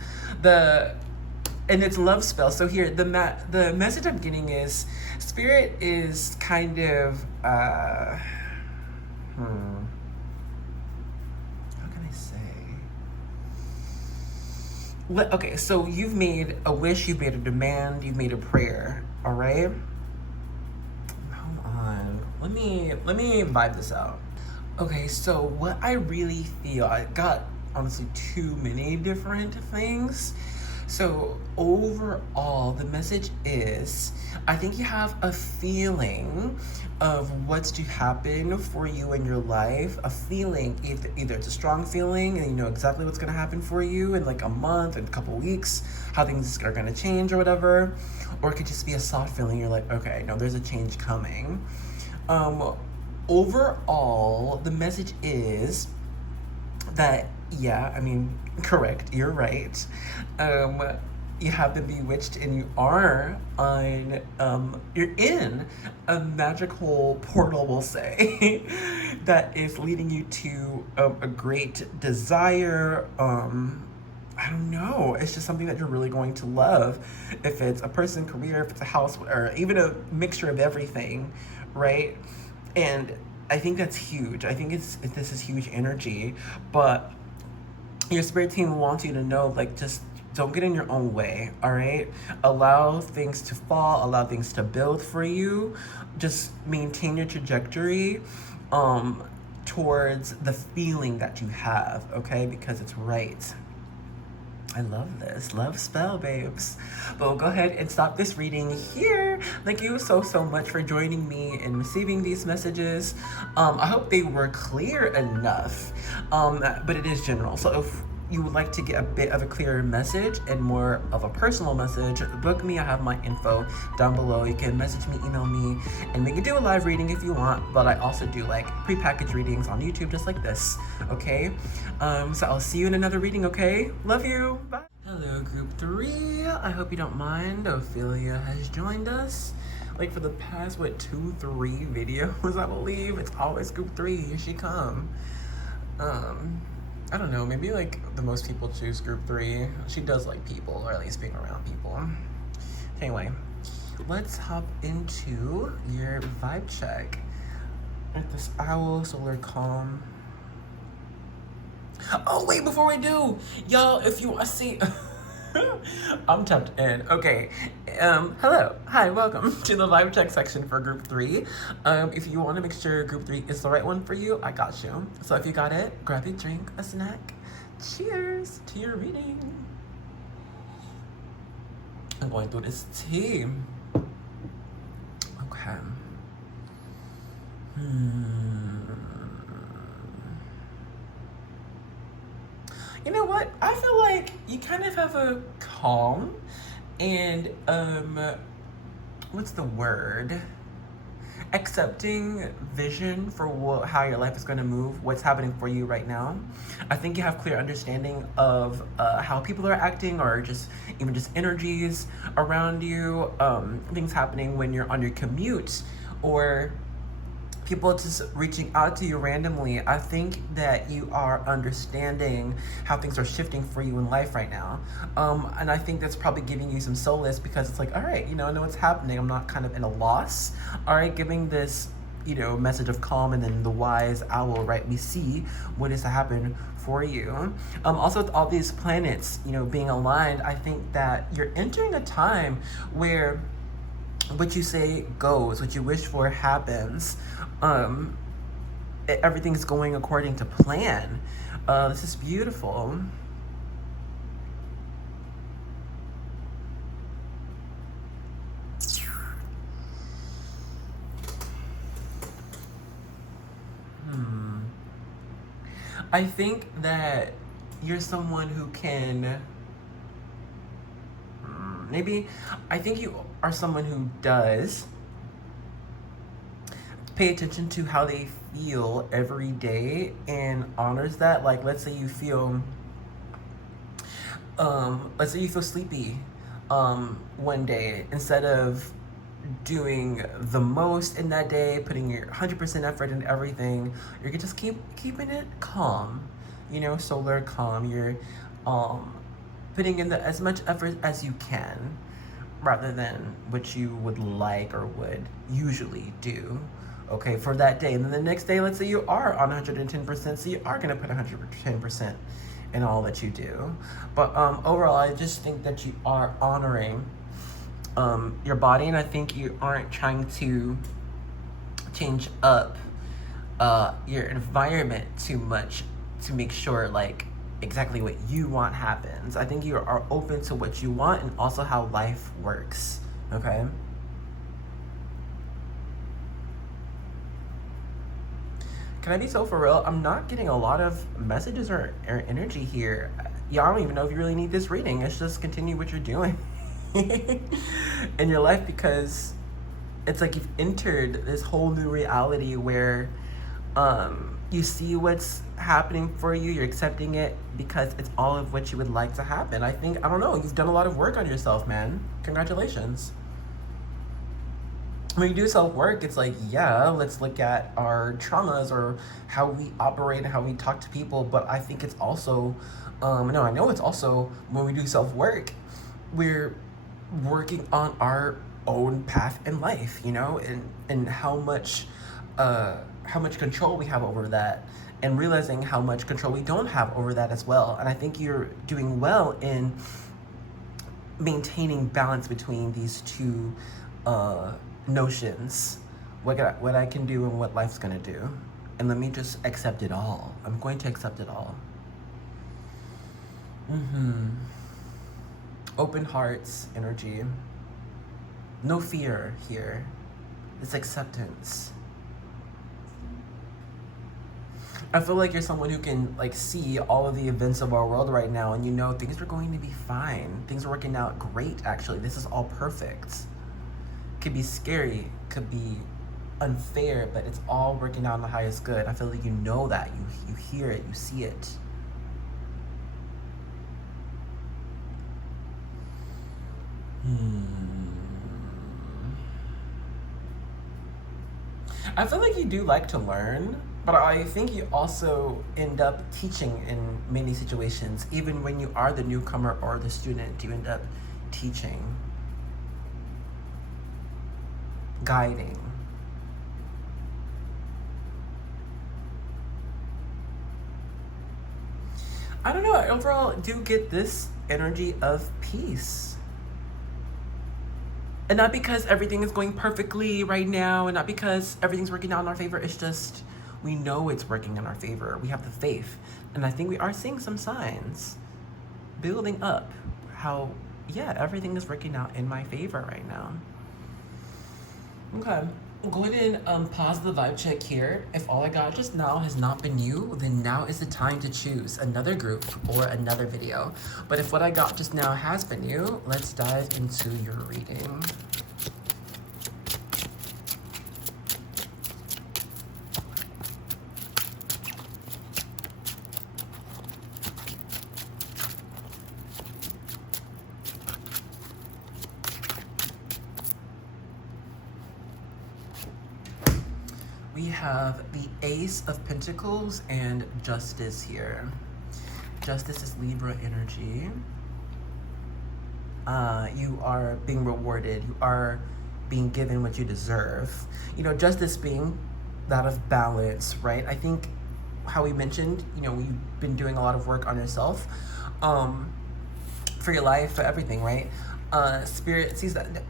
and it's Love Spell. So here, the message I'm getting is, Spirit is kind of, how can I say? Okay, so you've made a wish, you've made a demand, you've made a prayer, all right? Hold on, let me vibe this out. Okay, so what I really feel, I got honestly too many different things. So overall, the message is, I think you have a feeling of what's to happen for you in your life, a feeling, either it's a strong feeling and you know exactly what's going to happen for you in like a month, in a couple weeks, how things are going to change or whatever, or it could just be a soft feeling. You're like, okay, no, there's a change coming. Overall, the message is that, yeah, I mean, correct, you're right. You have been bewitched and you are on, you're in a magical portal, we'll say, that is leading you to a great desire. I don't know, it's just something that you're really going to love. If it's a person, career, if it's a house, or even a mixture of everything, right? And I think that's huge. I think this is huge energy, but your spirit team wants you to know, like, just don't get in your own way, all right? Allow things to fall, allow things to build for you. Just maintain your trajectory towards the feeling that you have, okay? Because it's right. I love this. Love Spell, babes. But we'll go ahead and stop this reading here. Thank you so much for joining me and receiving these messages. I hope they were clear enough, but it is general. So if you would like to get a bit of a clearer message and more of a personal message, book me. I have my info down below. You can message me, email me, and we can do a live reading if you want, but I also do like prepackaged readings on YouTube just like this, okay? So I'll see you in another reading, okay? Love you, bye. Hello, group 3. I hope you don't mind. Ophelia has joined us. Like for the past, 2-3 videos, I believe. It's always group 3, here she come. I don't know, maybe like the most people choose group 3. She does like people, or at least being around people. Anyway, let's hop into your vibe check. At this owl, solar calm. Oh wait, before we do, y'all, if you see, I'm tapped in. Okay. Hello. Hi, welcome to the vibe check section for group 3. If you want to make sure group 3 is the right one for you, I got you. So if you got it, grab a drink, a snack. Cheers to your reading. I'm going through this tea. Okay. You know what? I feel like you kind of have a calm and what's the word? Accepting vision for how your life is going to move, what's happening for you right now. I think you have clear understanding of how people are acting, or just even just energies around you, things happening when you're on your commute, or people just reaching out to you randomly. I think that you are understanding how things are shifting for you in life right now. And I think that's probably giving you some solace, because it's like, all right, I know what's happening. I'm not kind of in a loss. All right, giving this, message of calm, and then the wise owl, right? We see what is to happen for you. Also, with all these planets, being aligned, I think that you're entering a time where what you say goes, what you wish for happens. Everything's going according to plan. This is beautiful. I think that you're someone who can I think you are someone who does pay attention to how they feel every day and honors that. Like, let's say you feel sleepy one day. Instead of doing the most in that day, putting your 100% effort in everything, you're just keeping it calm, solar calm. You're putting in as much effort as you can, rather than what you would like or would usually do, okay, for that day. And then the next day, let's say you are on 110%, so you are going to put 110% in all that you do. But overall, I just think that you are honoring your body, and I think you aren't trying to change up your environment too much to make sure, like, exactly what you want happens. I think you are open to what you want and also how life works, okay? Can I be so for real? I'm not getting a lot of messages or energy here. Y'all don't even know if you really need this reading. It's just continue what you're doing in your life, because it's like you've entered this whole new reality where you see what's happening for you, you're accepting it because it's all of what you would like to happen. I don't know, you've done a lot of work on yourself, man. Congratulations. When you do self-work, it's like, yeah, let's look at our traumas or how we operate and how we talk to people. But I think it's also, I know it's also, when we do self-work, we're working on our own path in life, and how much control we have over that, and realizing how much control we don't have over that as well. And I think you're doing well in maintaining balance between these two notions, what I can do and what life's gonna do. And let me just accept it all. I'm going to accept it all. Open hearts energy. No fear here. It's acceptance. I feel like you're someone who can, like, see all of the events of our world right now, and things are going to be fine. Things are working out great, actually. This is all perfect. Could be scary, could be unfair, but it's all working out in the highest good. I feel like you know that. You hear it, you see it. I feel like you do like to learn, but I think you also end up teaching in many situations. Even when you are the newcomer or the student, you end up teaching, guiding. I don't know, overall, I do get this energy of peace. And not because everything is going perfectly right now, and not because everything's working out in our favor. It's just, we know it's working in our favor. We have the faith. And I think we are seeing some signs building up how, yeah, everything is working out in my favor right now. Okay. Go ahead and pause the vibe check here. If all I got just now has not been you, then now is the time to choose another group or another video. But if what I got just now has been you, let's dive into your reading. We have the Ace of Pentacles and Justice here. Justice is Libra energy. You are being rewarded. You are being given what you deserve. You know, justice being that of balance, right? I think how we mentioned, you know, you've been doing a lot of work on yourself, for your life, for everything, right? Spirit sees that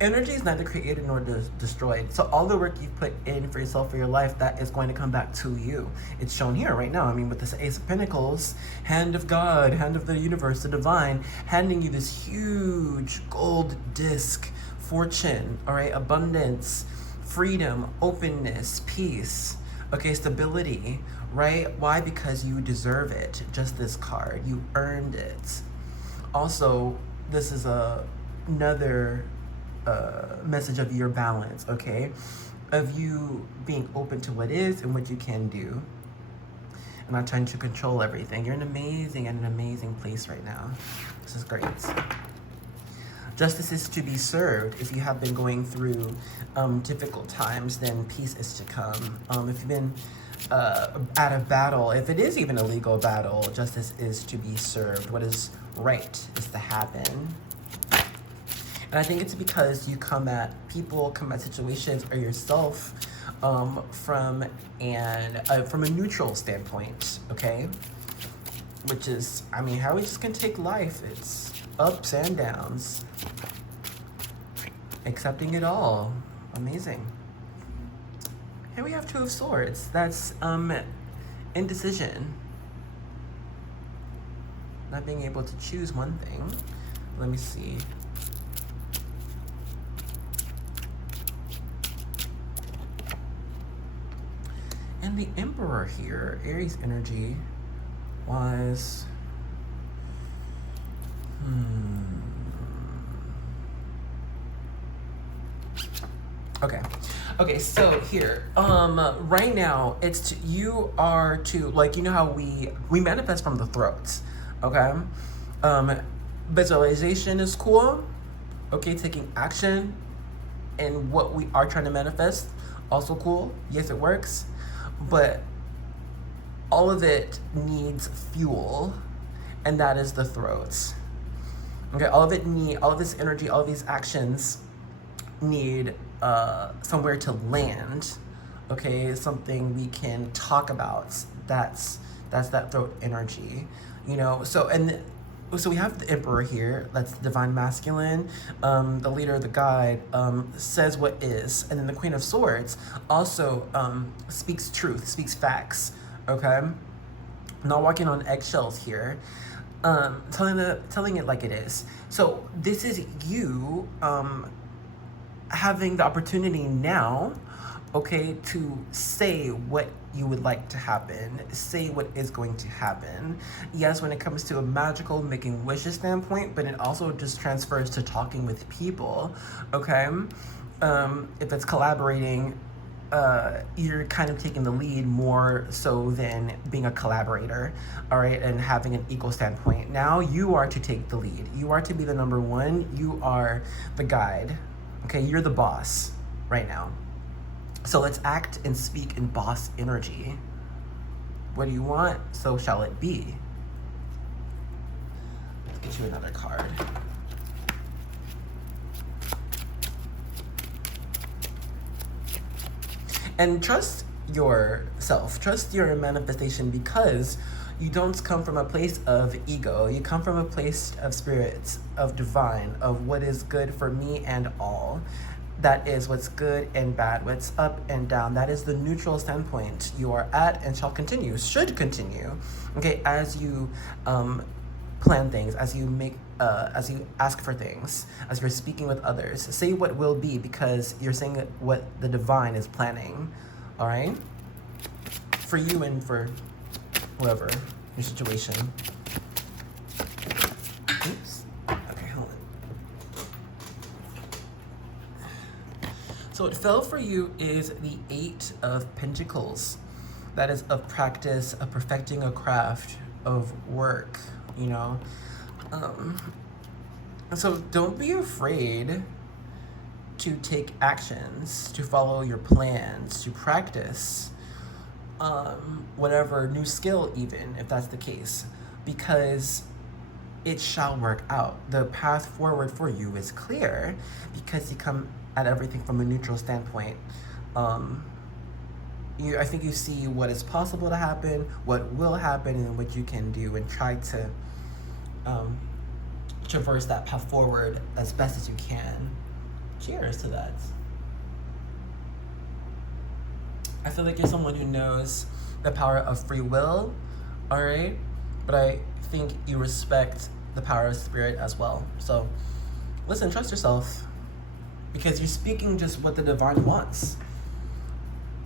energy is neither created nor destroyed. So all the work you've put in for yourself, for your life, that is going to come back to you. It's shown here right now. I mean, with this Ace of Pentacles, hand of God, hand of the universe, the divine, handing you this huge gold disc, fortune, all right, abundance, freedom, openness, peace, okay, stability, right? Why? Because you deserve it. Just this card, you earned it. Also, this is another message of your balance, okay? Of you being open to what is and what you can do. And not trying to control everything. You're in an amazing place right now. This is great. Justice is to be served. If you have been going through difficult times, then peace is to come. If you've been at a battle, if it is even a legal battle, justice is to be served. What is right is to happen. And I think it's because you come at people, come at situations or yourself from a neutral standpoint, okay? Which is, I mean, how we just can take life. It's ups and downs. Accepting it all. Amazing. Here we have Two of Swords. That's indecision. Not being able to choose one thing. Let me see. And the Emperor here, Aries energy, was... Okay, so here, right now, it's you are to, like, you know how we manifest from the throat, okay? Visualization is cool, okay? Taking action and what we are trying to manifest, also cool. Yes, it works. But all of it needs fuel, and that is the throat. Okay, all of this energy, all of these actions need somewhere to land. Okay, something we can talk about. That's that throat energy. You know, so we have the Emperor here, that's the divine masculine, the leader, the guide, says what is. And then the Queen of Swords also speaks truth, speaks facts, okay? Not walking on eggshells here, telling it like it is. So this is you having the opportunity now, okay, to say what you would like to happen, say what is going to happen. Yes, when it comes to a magical making wishes standpoint, but it also just transfers to talking with people, okay? If it's collaborating, you're kind of taking the lead more so than being a collaborator, all right, and having an equal standpoint. Now you are to take the lead. You are to be the number one. You are the guide, okay? You're the boss right now. So let's act and speak in boss energy. What do you want? So shall it be. Let's get you another card. And trust yourself, trust your manifestation, because You don't come from a place of ego. You come from a place of spirits, of divine, of what is good for me and all. That is what's good and bad, what's up and down. That is the neutral standpoint you are at and shall continue, should continue, okay, as you plan things, as you ask for things, as you're speaking with others. Say what will be, because you're saying what the divine is planning, all right? For you and for whoever, your situation. Oops. Okay, hold on. So what fell for you is the 8 of Pentacles. That is of practice, of perfecting a craft, of work, you know? So don't be afraid to take actions, to follow your plans, to practice whatever new skill, even if that's the case, because it shall work out. The path forward for you is clear because you come at everything from a neutral standpoint. I think you see what is possible to happen, what will happen, and what you can do, and try to traverse that path forward as best as you can. Cheers to that. I feel like you're someone who knows the power of free will, all right? But I think you respect the power of spirit as well. So listen, trust yourself, because you're speaking just what the divine wants.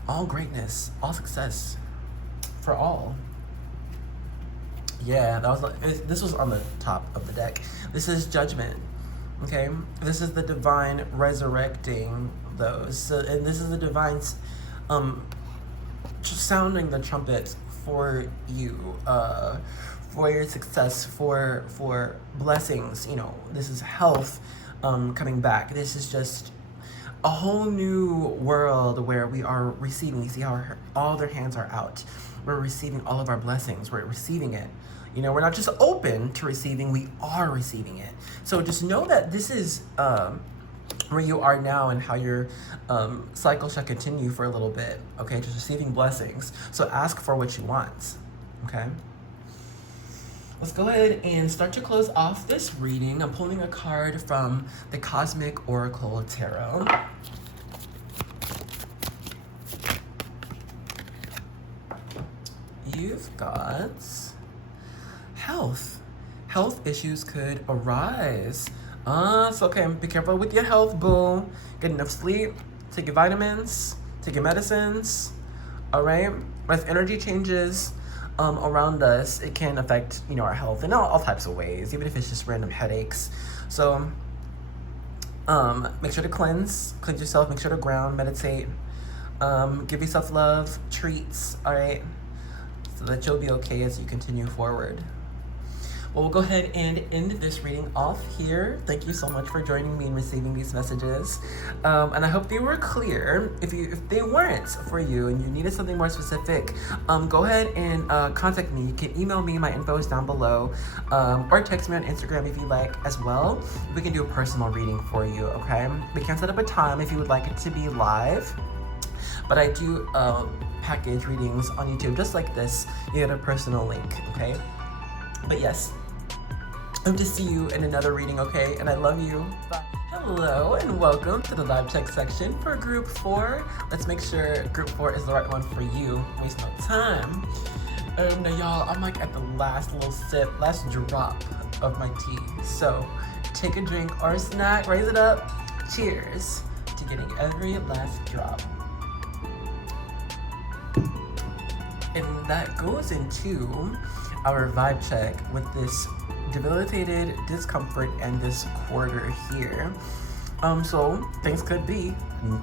All greatness, all success, for all. Yeah, this was on the top of the deck. This is judgment, okay? This is the divine resurrecting those. So, and this is the divine sounding the trumpet for you, for your success, for blessings. You know, this is health coming back. This is just a whole new world where we are receiving. You see how all their hands are out. We're receiving all of our blessings. We're receiving it. You know, we're not just open to receiving, we are receiving it. So just know that this is where you are now, and how your cycle shall continue for a little bit, okay? Just receiving blessings. So ask for what you want, okay? Let's go ahead and start to close off this reading. I'm pulling a card from the Cosmic Oracle Tarot. You've got health. Health issues could arise. So okay, be careful with your health, boo. Get enough sleep, take your vitamins, take your medicines, all right? As energy changes around us, it can affect, you know, our health in all types of ways, even if it's just random headaches. So make sure to cleanse yourself, make sure to ground, meditate, give yourself love, treats, all right? So that you'll be okay as you continue forward. Well, we'll go ahead and end this reading off here. Thank you so much for joining me and receiving these messages. And I hope they were clear. If they weren't for you and you needed something more specific, go ahead and contact me. You can email me, my info is down below, or text me on Instagram if you like as well. We can do a personal reading for you, okay? We can set up a time if you would like it to be live. But I do package readings on YouTube just like this. You get a personal link, okay? But yes, I hope to see you in another reading, okay? And I love you. Bye. Hello and welcome to the live check section for group 4. Let's make sure group 4 is the right one for you. Waste no time. Now y'all, I'm like at the last little sip, last drop of my tea. So take a drink or a snack, raise it up. Cheers to getting every last drop. And that goes into our vibe check with this debilitated discomfort and this quarter here. So things could be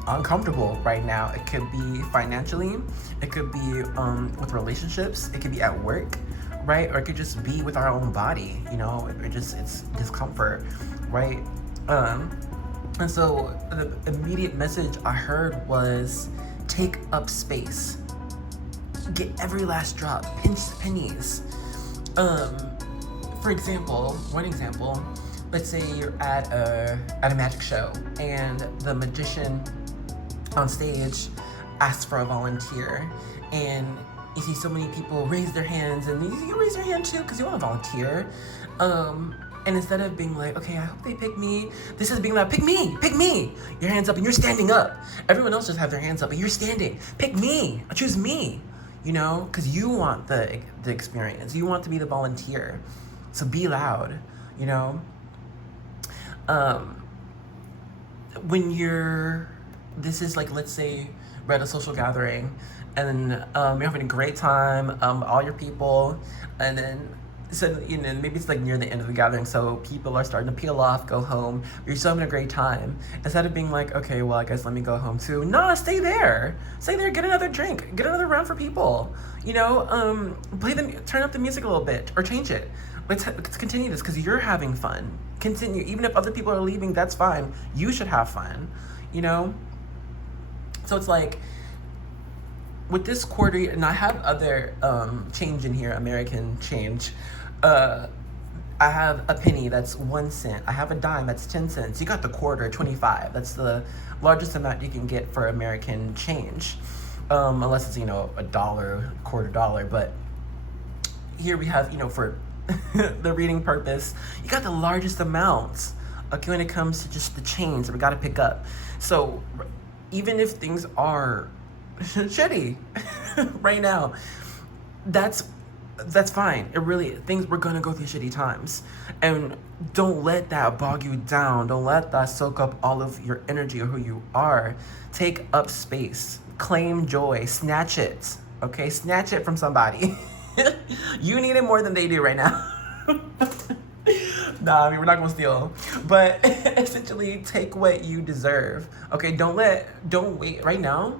uncomfortable right now. It could be financially, it could be with relationships, it could be at work, right? Or it could just be with our own body, you know, it's discomfort, right? And so the immediate message I heard was take up space. Get every last drop, pinch the pennies. For example, one example, let's say you're at a magic show and the magician on stage asks for a volunteer, and you see so many people raise their hands, and you raise your hand too because you want to volunteer. And instead of being like, okay, I hope they pick me, this is being like, pick me, pick me. Your hands up and you're standing up. Everyone else just have their hands up, but you're standing. Pick me, choose me, you know, because you want the experience. You want to be the volunteer. So be loud, you know. When this is like, let's say we're at a social gathering and you're having a great time, all your people, and then so, you know, maybe it's like near the end of the gathering, so people are starting to peel off, go home. You're still having a great time. Instead of being like, okay, well, I guess let me go home too. Nah, stay there. Stay there, get another drink, get another round for people. You know, turn up the music a little bit, or change it. Let's continue this, because you're having fun. Continue, even if other people are leaving, that's fine. You should have fun, you know? So it's like, with this quarter, and I have other change in here, American change. I have a penny, that's 1 cent. I have a dime, that's 10 cents. You got the quarter, 25. That's the largest amount you can get for American change. Unless it's, you know, a dollar, $quarter. But here we have, you know, for the reading purpose, you got the largest amounts, okay, when it comes to just the change that we got to pick up. So even if things are shitty right now, that's fine. We're gonna go through shitty times, and don't let that bog you down. Don't let that soak up all of your energy or who you are. Take up space, claim joy, snatch it, okay? Snatch it from somebody. You need it more than they do right now. Nah, I mean, we're not gonna steal, but essentially take what you deserve, okay? Don't wait right now.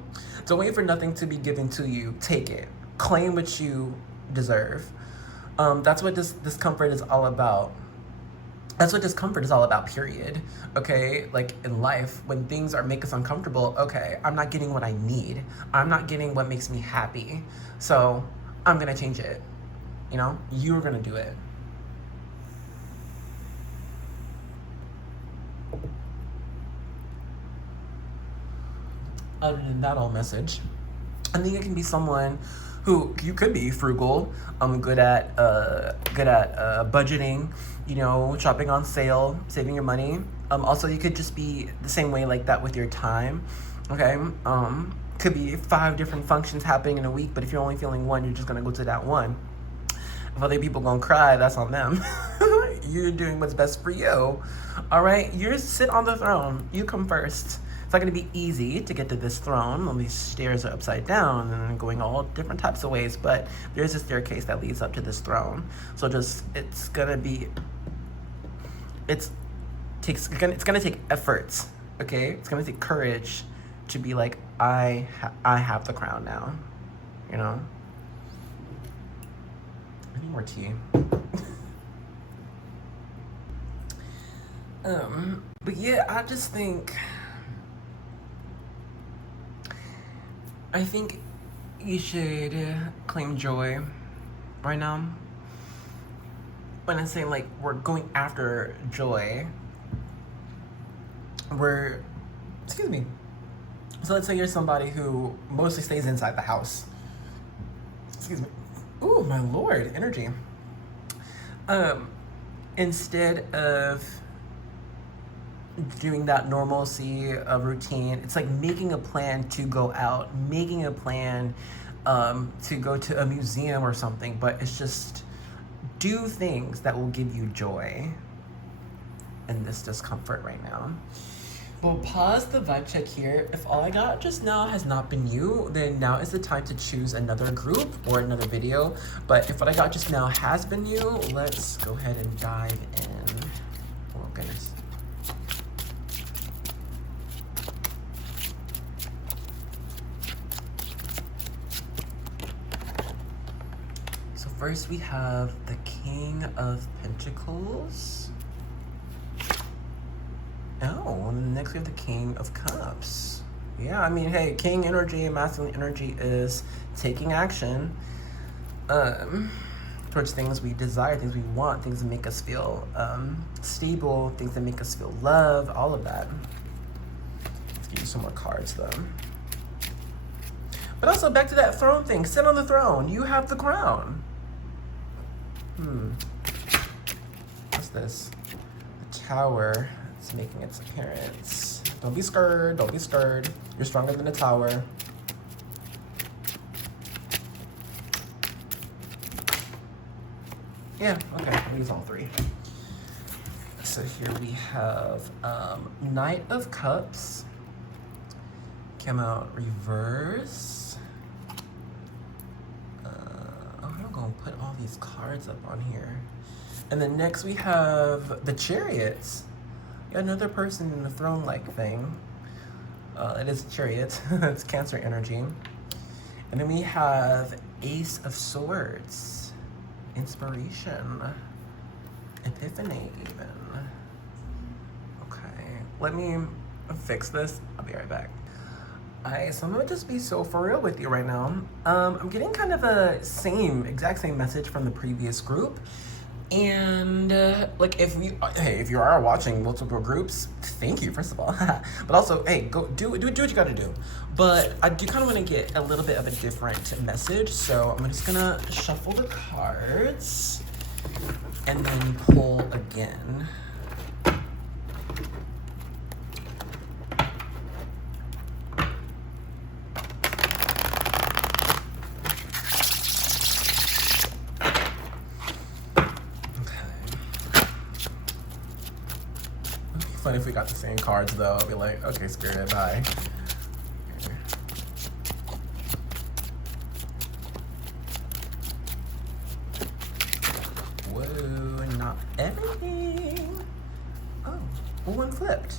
Don't wait for nothing to be given to you. Take it. Claim what you deserve. That's what discomfort is all about. That's what discomfort is all about, period. Okay? Like in life, when things make us uncomfortable, okay, I'm not getting what I need. I'm not getting what makes me happy. So I'm gonna change it. You know? You're gonna do it. Other than that old message, I think it can be someone who you could be frugal, good at budgeting, you know, shopping on sale, saving your money. Also, you could just be the same way like that with your time. Okay, could be 5 different functions happening in a week, but if you're only feeling one, you're just gonna go to that one. If other people gonna cry, that's on them. You're doing what's best for you. All right, you sit on the throne. You come first. It's not going to be easy to get to this throne. All these stairs are upside down and going all different types of ways, but there's a staircase that leads up to this throne. So it's going to take efforts, okay? It's going to take courage to be like, I have the crown now, you know? I need more tea. But yeah, I think you should claim joy right now. When I say like we're going after joy, excuse me. So let's say you're somebody who mostly stays inside the house. Excuse me. Ooh, my Lord, energy. Instead of doing that normalcy of routine, it's like making a plan to go out, making a plan to go to a museum or something, but it's just do things that will give you joy in this discomfort right now. We'll pause the vibe check here. If all I got just now has not been you, then now is the time to choose another group or another video. But if what I got just now has been you, let's go ahead and dive in. Oh goodness. So first we have the King of Pentacles. Oh, and next we have the King of Cups. Yeah, I mean, hey, King energy and masculine energy is taking action towards things we desire, things we want, things that make us feel stable, things that make us feel loved, all of that. Let's give you some more cards, though. But also back to that throne thing. Sit on the throne. You have the crown. What's this? The tower. It's making its appearance. Don't be scared. Don't be scared. You're stronger than the tower. Yeah, okay, I'll use all three. So here we have Knight of Cups. Came out reverse. I'm gonna put all these cards up on here. And then next we have the Chariots. Another person in the throne-like thing. It is Chariots. It's Cancer energy. And then we have Ace of Swords. Inspiration. Epiphany, even. Okay, let me fix this. I'll be right back. So I'm gonna just be so for real with you right now. I'm getting kind of a exact same message from the previous group. And like if you are watching multiple groups, thank you first of all. But also, hey, go do what you gotta do. But I do kind of want to get a little bit of a different message, so I'm just gonna shuffle the cards and then pull again. Funny if we got the same cards though. I'll be like, okay, Spirit, bye. Whoa, not everything. Oh, one flipped.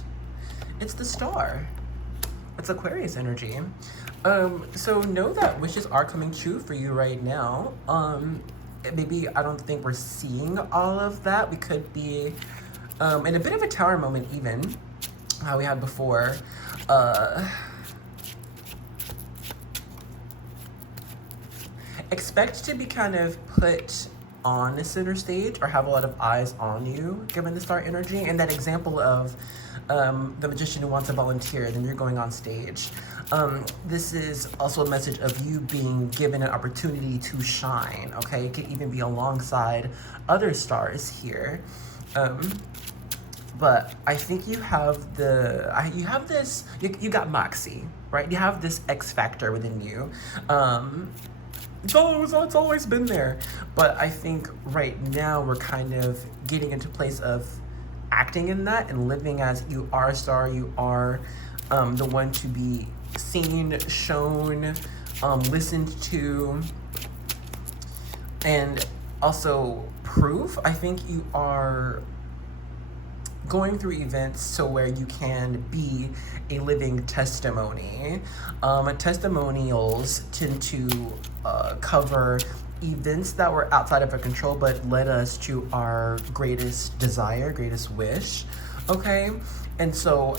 It's the Star. It's Aquarius energy. So know that wishes are coming true for you right now. Maybe I don't think we're seeing all of that. We could be in a bit of a tower moment even, how we had before. Expect to be kind of put on the center stage or have a lot of eyes on you, given the Star energy. And that example of the magician who wants to volunteer, then you're going on stage. This is also a message of you being given an opportunity to shine, okay? It could even be alongside other stars here. But I think you have you got Moxie, right? You have this X factor within you. It's always been there. But I think right now we're kind of getting into place of acting in that and living as you are a star. You are the one to be seen, shown, listened to, and also proof. I think you are going through events so where you can be a living testimony. Testimonials tend to cover events that were outside of our control but led us to our greatest desire, greatest wish, okay? And so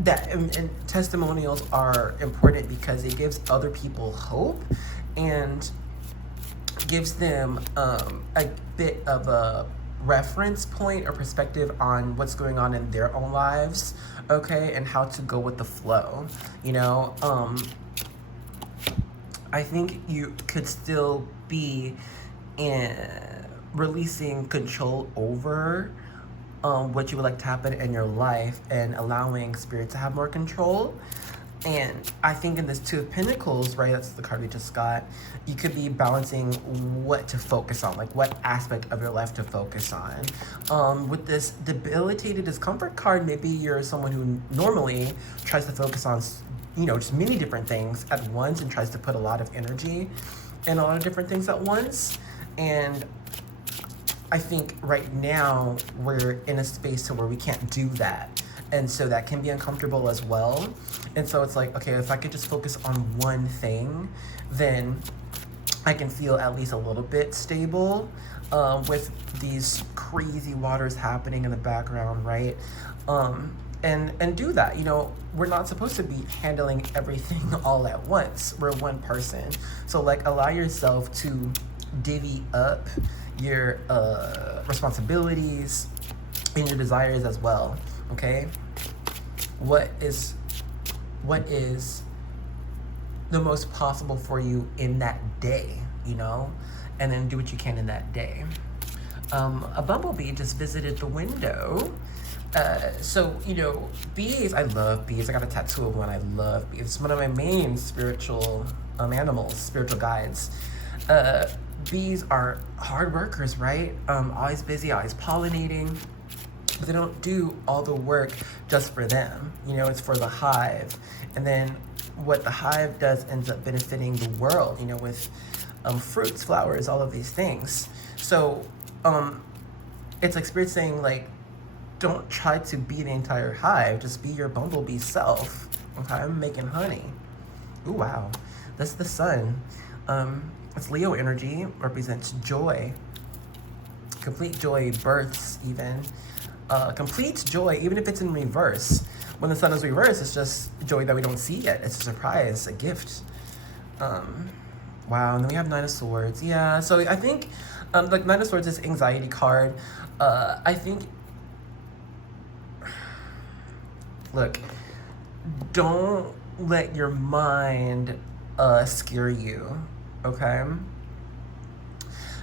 that and testimonials are important because it gives other people hope and gives them a bit of a reference point or perspective on what's going on in their own lives, okay, and how to go with the flow, you know. I think you could still be releasing control over what you would like to happen in your life and allowing Spirit to have more control. And I think in this Two of Pentacles, right, that's the card we just got, you could be balancing what to focus on, like what aspect of your life to focus on. With this debilitated discomfort card, maybe you're someone who normally tries to focus on, you know, just many different things at once and tries to put a lot of energy in a lot of different things at once. And I think right now we're in a space to where we can't do that. And so that can be uncomfortable as well. And so it's like, okay, if I could just focus on one thing, then I can feel at least a little bit stable with these crazy waters happening in the background, right? And do that. You know, we're not supposed to be handling everything all at once. We're one person. So like allow yourself to divvy up your responsibilities and your desires as well, okay? What is the most possible for you in that day, you know, and then do what you can in that day. A bumblebee just visited the window. So, you know, bees, I love bees. I got a tattoo of one. I love bees. It's one of my main spiritual animals, spiritual guides. Bees are hard workers, right? Always busy, always pollinating. But they don't do all the work just for them. You know, it's for the hive. And then what the hive does ends up benefiting the world, you know, with fruits, flowers, all of these things. So it's like Spirit saying, like, don't try to be the entire hive. Just be your bumblebee self. Okay, I'm making honey. Ooh, wow. That's the sun. It's Leo energy, represents joy. Complete joy, births even. Complete joy, even if it's in reverse. When the sun is reversed, it's just joy that we don't see yet. It's a surprise, a gift. Wow, and then we have Nine of Swords. Yeah, so I think, like, Nine of Swords is anxiety card. I think, look, don't let your mind scare you, okay?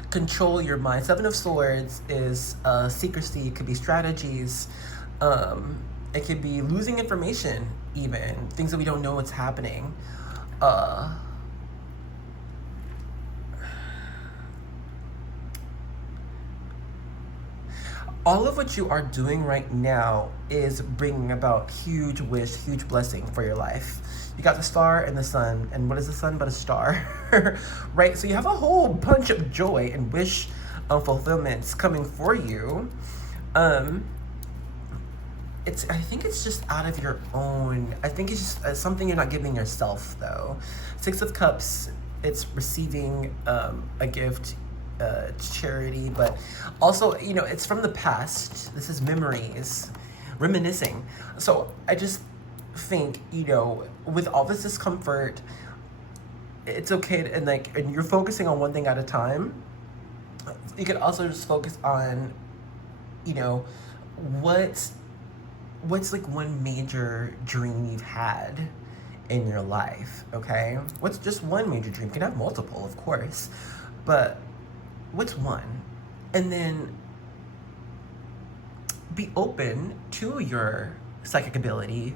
Control your mind. Seven of Swords is secrecy. It could be strategies. It could be losing information, even. Things that we don't know what's happening. All of what you are doing right now is bringing about huge wish, huge blessing for your life. You got the star and the sun, and what is the sun but a star, right? So you have a whole bunch of joy and wish fulfillments coming for you. I think it's just out of your own. I think it's just something you're not giving yourself, though. Six of Cups, it's receiving a gift. Charity, but also, you know, it's from the past. This is memories, reminiscing. So I just think, you know, with all this discomfort, it's okay to, and you're focusing on one thing at a time. You could also just focus on, you know, what's like one major dream you've had in your life, okay? What's just one major dream? You can have multiple, of course, but what's one? And then be open to your psychic ability,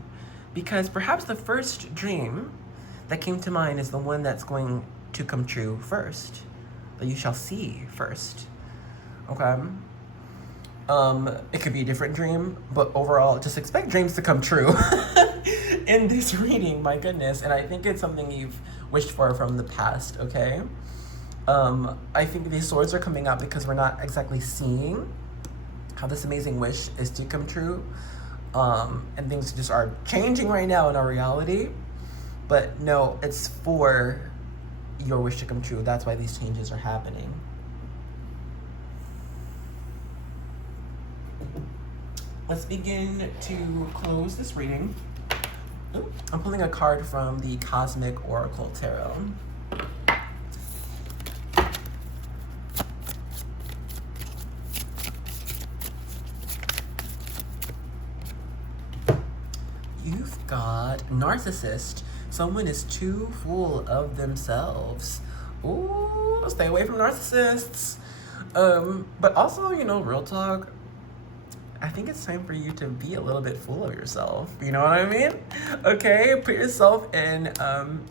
because perhaps the first dream that came to mind is the one that's going to come true first, that you shall see first, okay? It could be a different dream, but overall, just expect dreams to come true in this reading, my goodness. And I think it's something you've wished for from the past, okay? I think these swords are coming out because we're not exactly seeing how this amazing wish is to come true. And things just are changing right now in our reality. But no, it's for your wish to come true. That's why these changes are happening. Let's begin to close this reading. Ooh, I'm pulling a card from the Cosmic Oracle Tarot. You've got narcissist. Someone is too full of themselves. Ooh, stay away from narcissists. But also, you know, real talk, I think it's time for you to be a little bit full of yourself. You know what I mean? Okay, put yourself in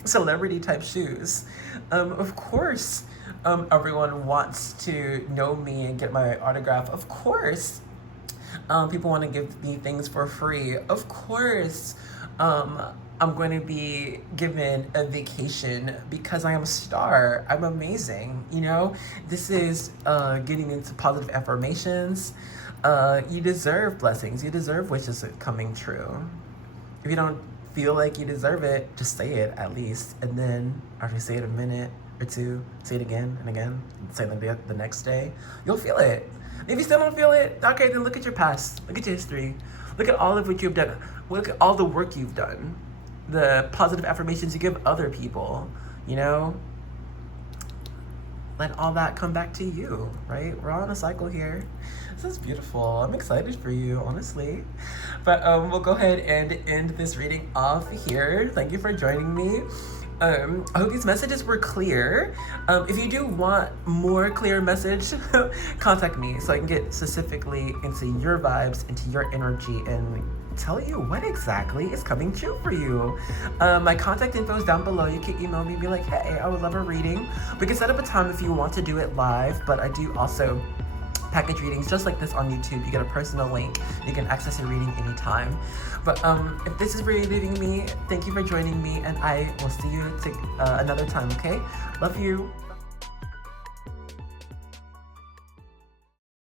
celebrity type shoes. Of course, everyone wants to know me and get my autograph. Of course. People want to give me things for free. Of course, I'm going to be given a vacation because I am a star. I'm amazing, you know? This is getting into positive affirmations. You deserve blessings. You deserve wishes coming true. If you don't feel like you deserve it, just say it at least. And then after you say it a minute or two, say it again and again, and say it the next day, you'll feel it. If you still don't feel it, okay, then look at your past. Look at your history. Look at all of what you've done. Look at all the work you've done. The positive affirmations you give other people, you know? Let all that come back to you, right? We're all in a cycle here. This is beautiful. I'm excited for you, honestly. But we'll go ahead and end this reading off here. Thank you for joining me. I hope these messages were clear. If you do want more clear message, contact me so I can get specifically into your vibes, into your energy, and tell you what exactly is coming true for you. My contact info is down below. You can email me, be like, hey, I would love a reading. We can set up a time if you want to do it live, but I do also package readings just like this on YouTube. You get a personal link. You can access a reading anytime. But if this is where you're leaving me, thank you for joining me, and I will see you another time, okay? Love you.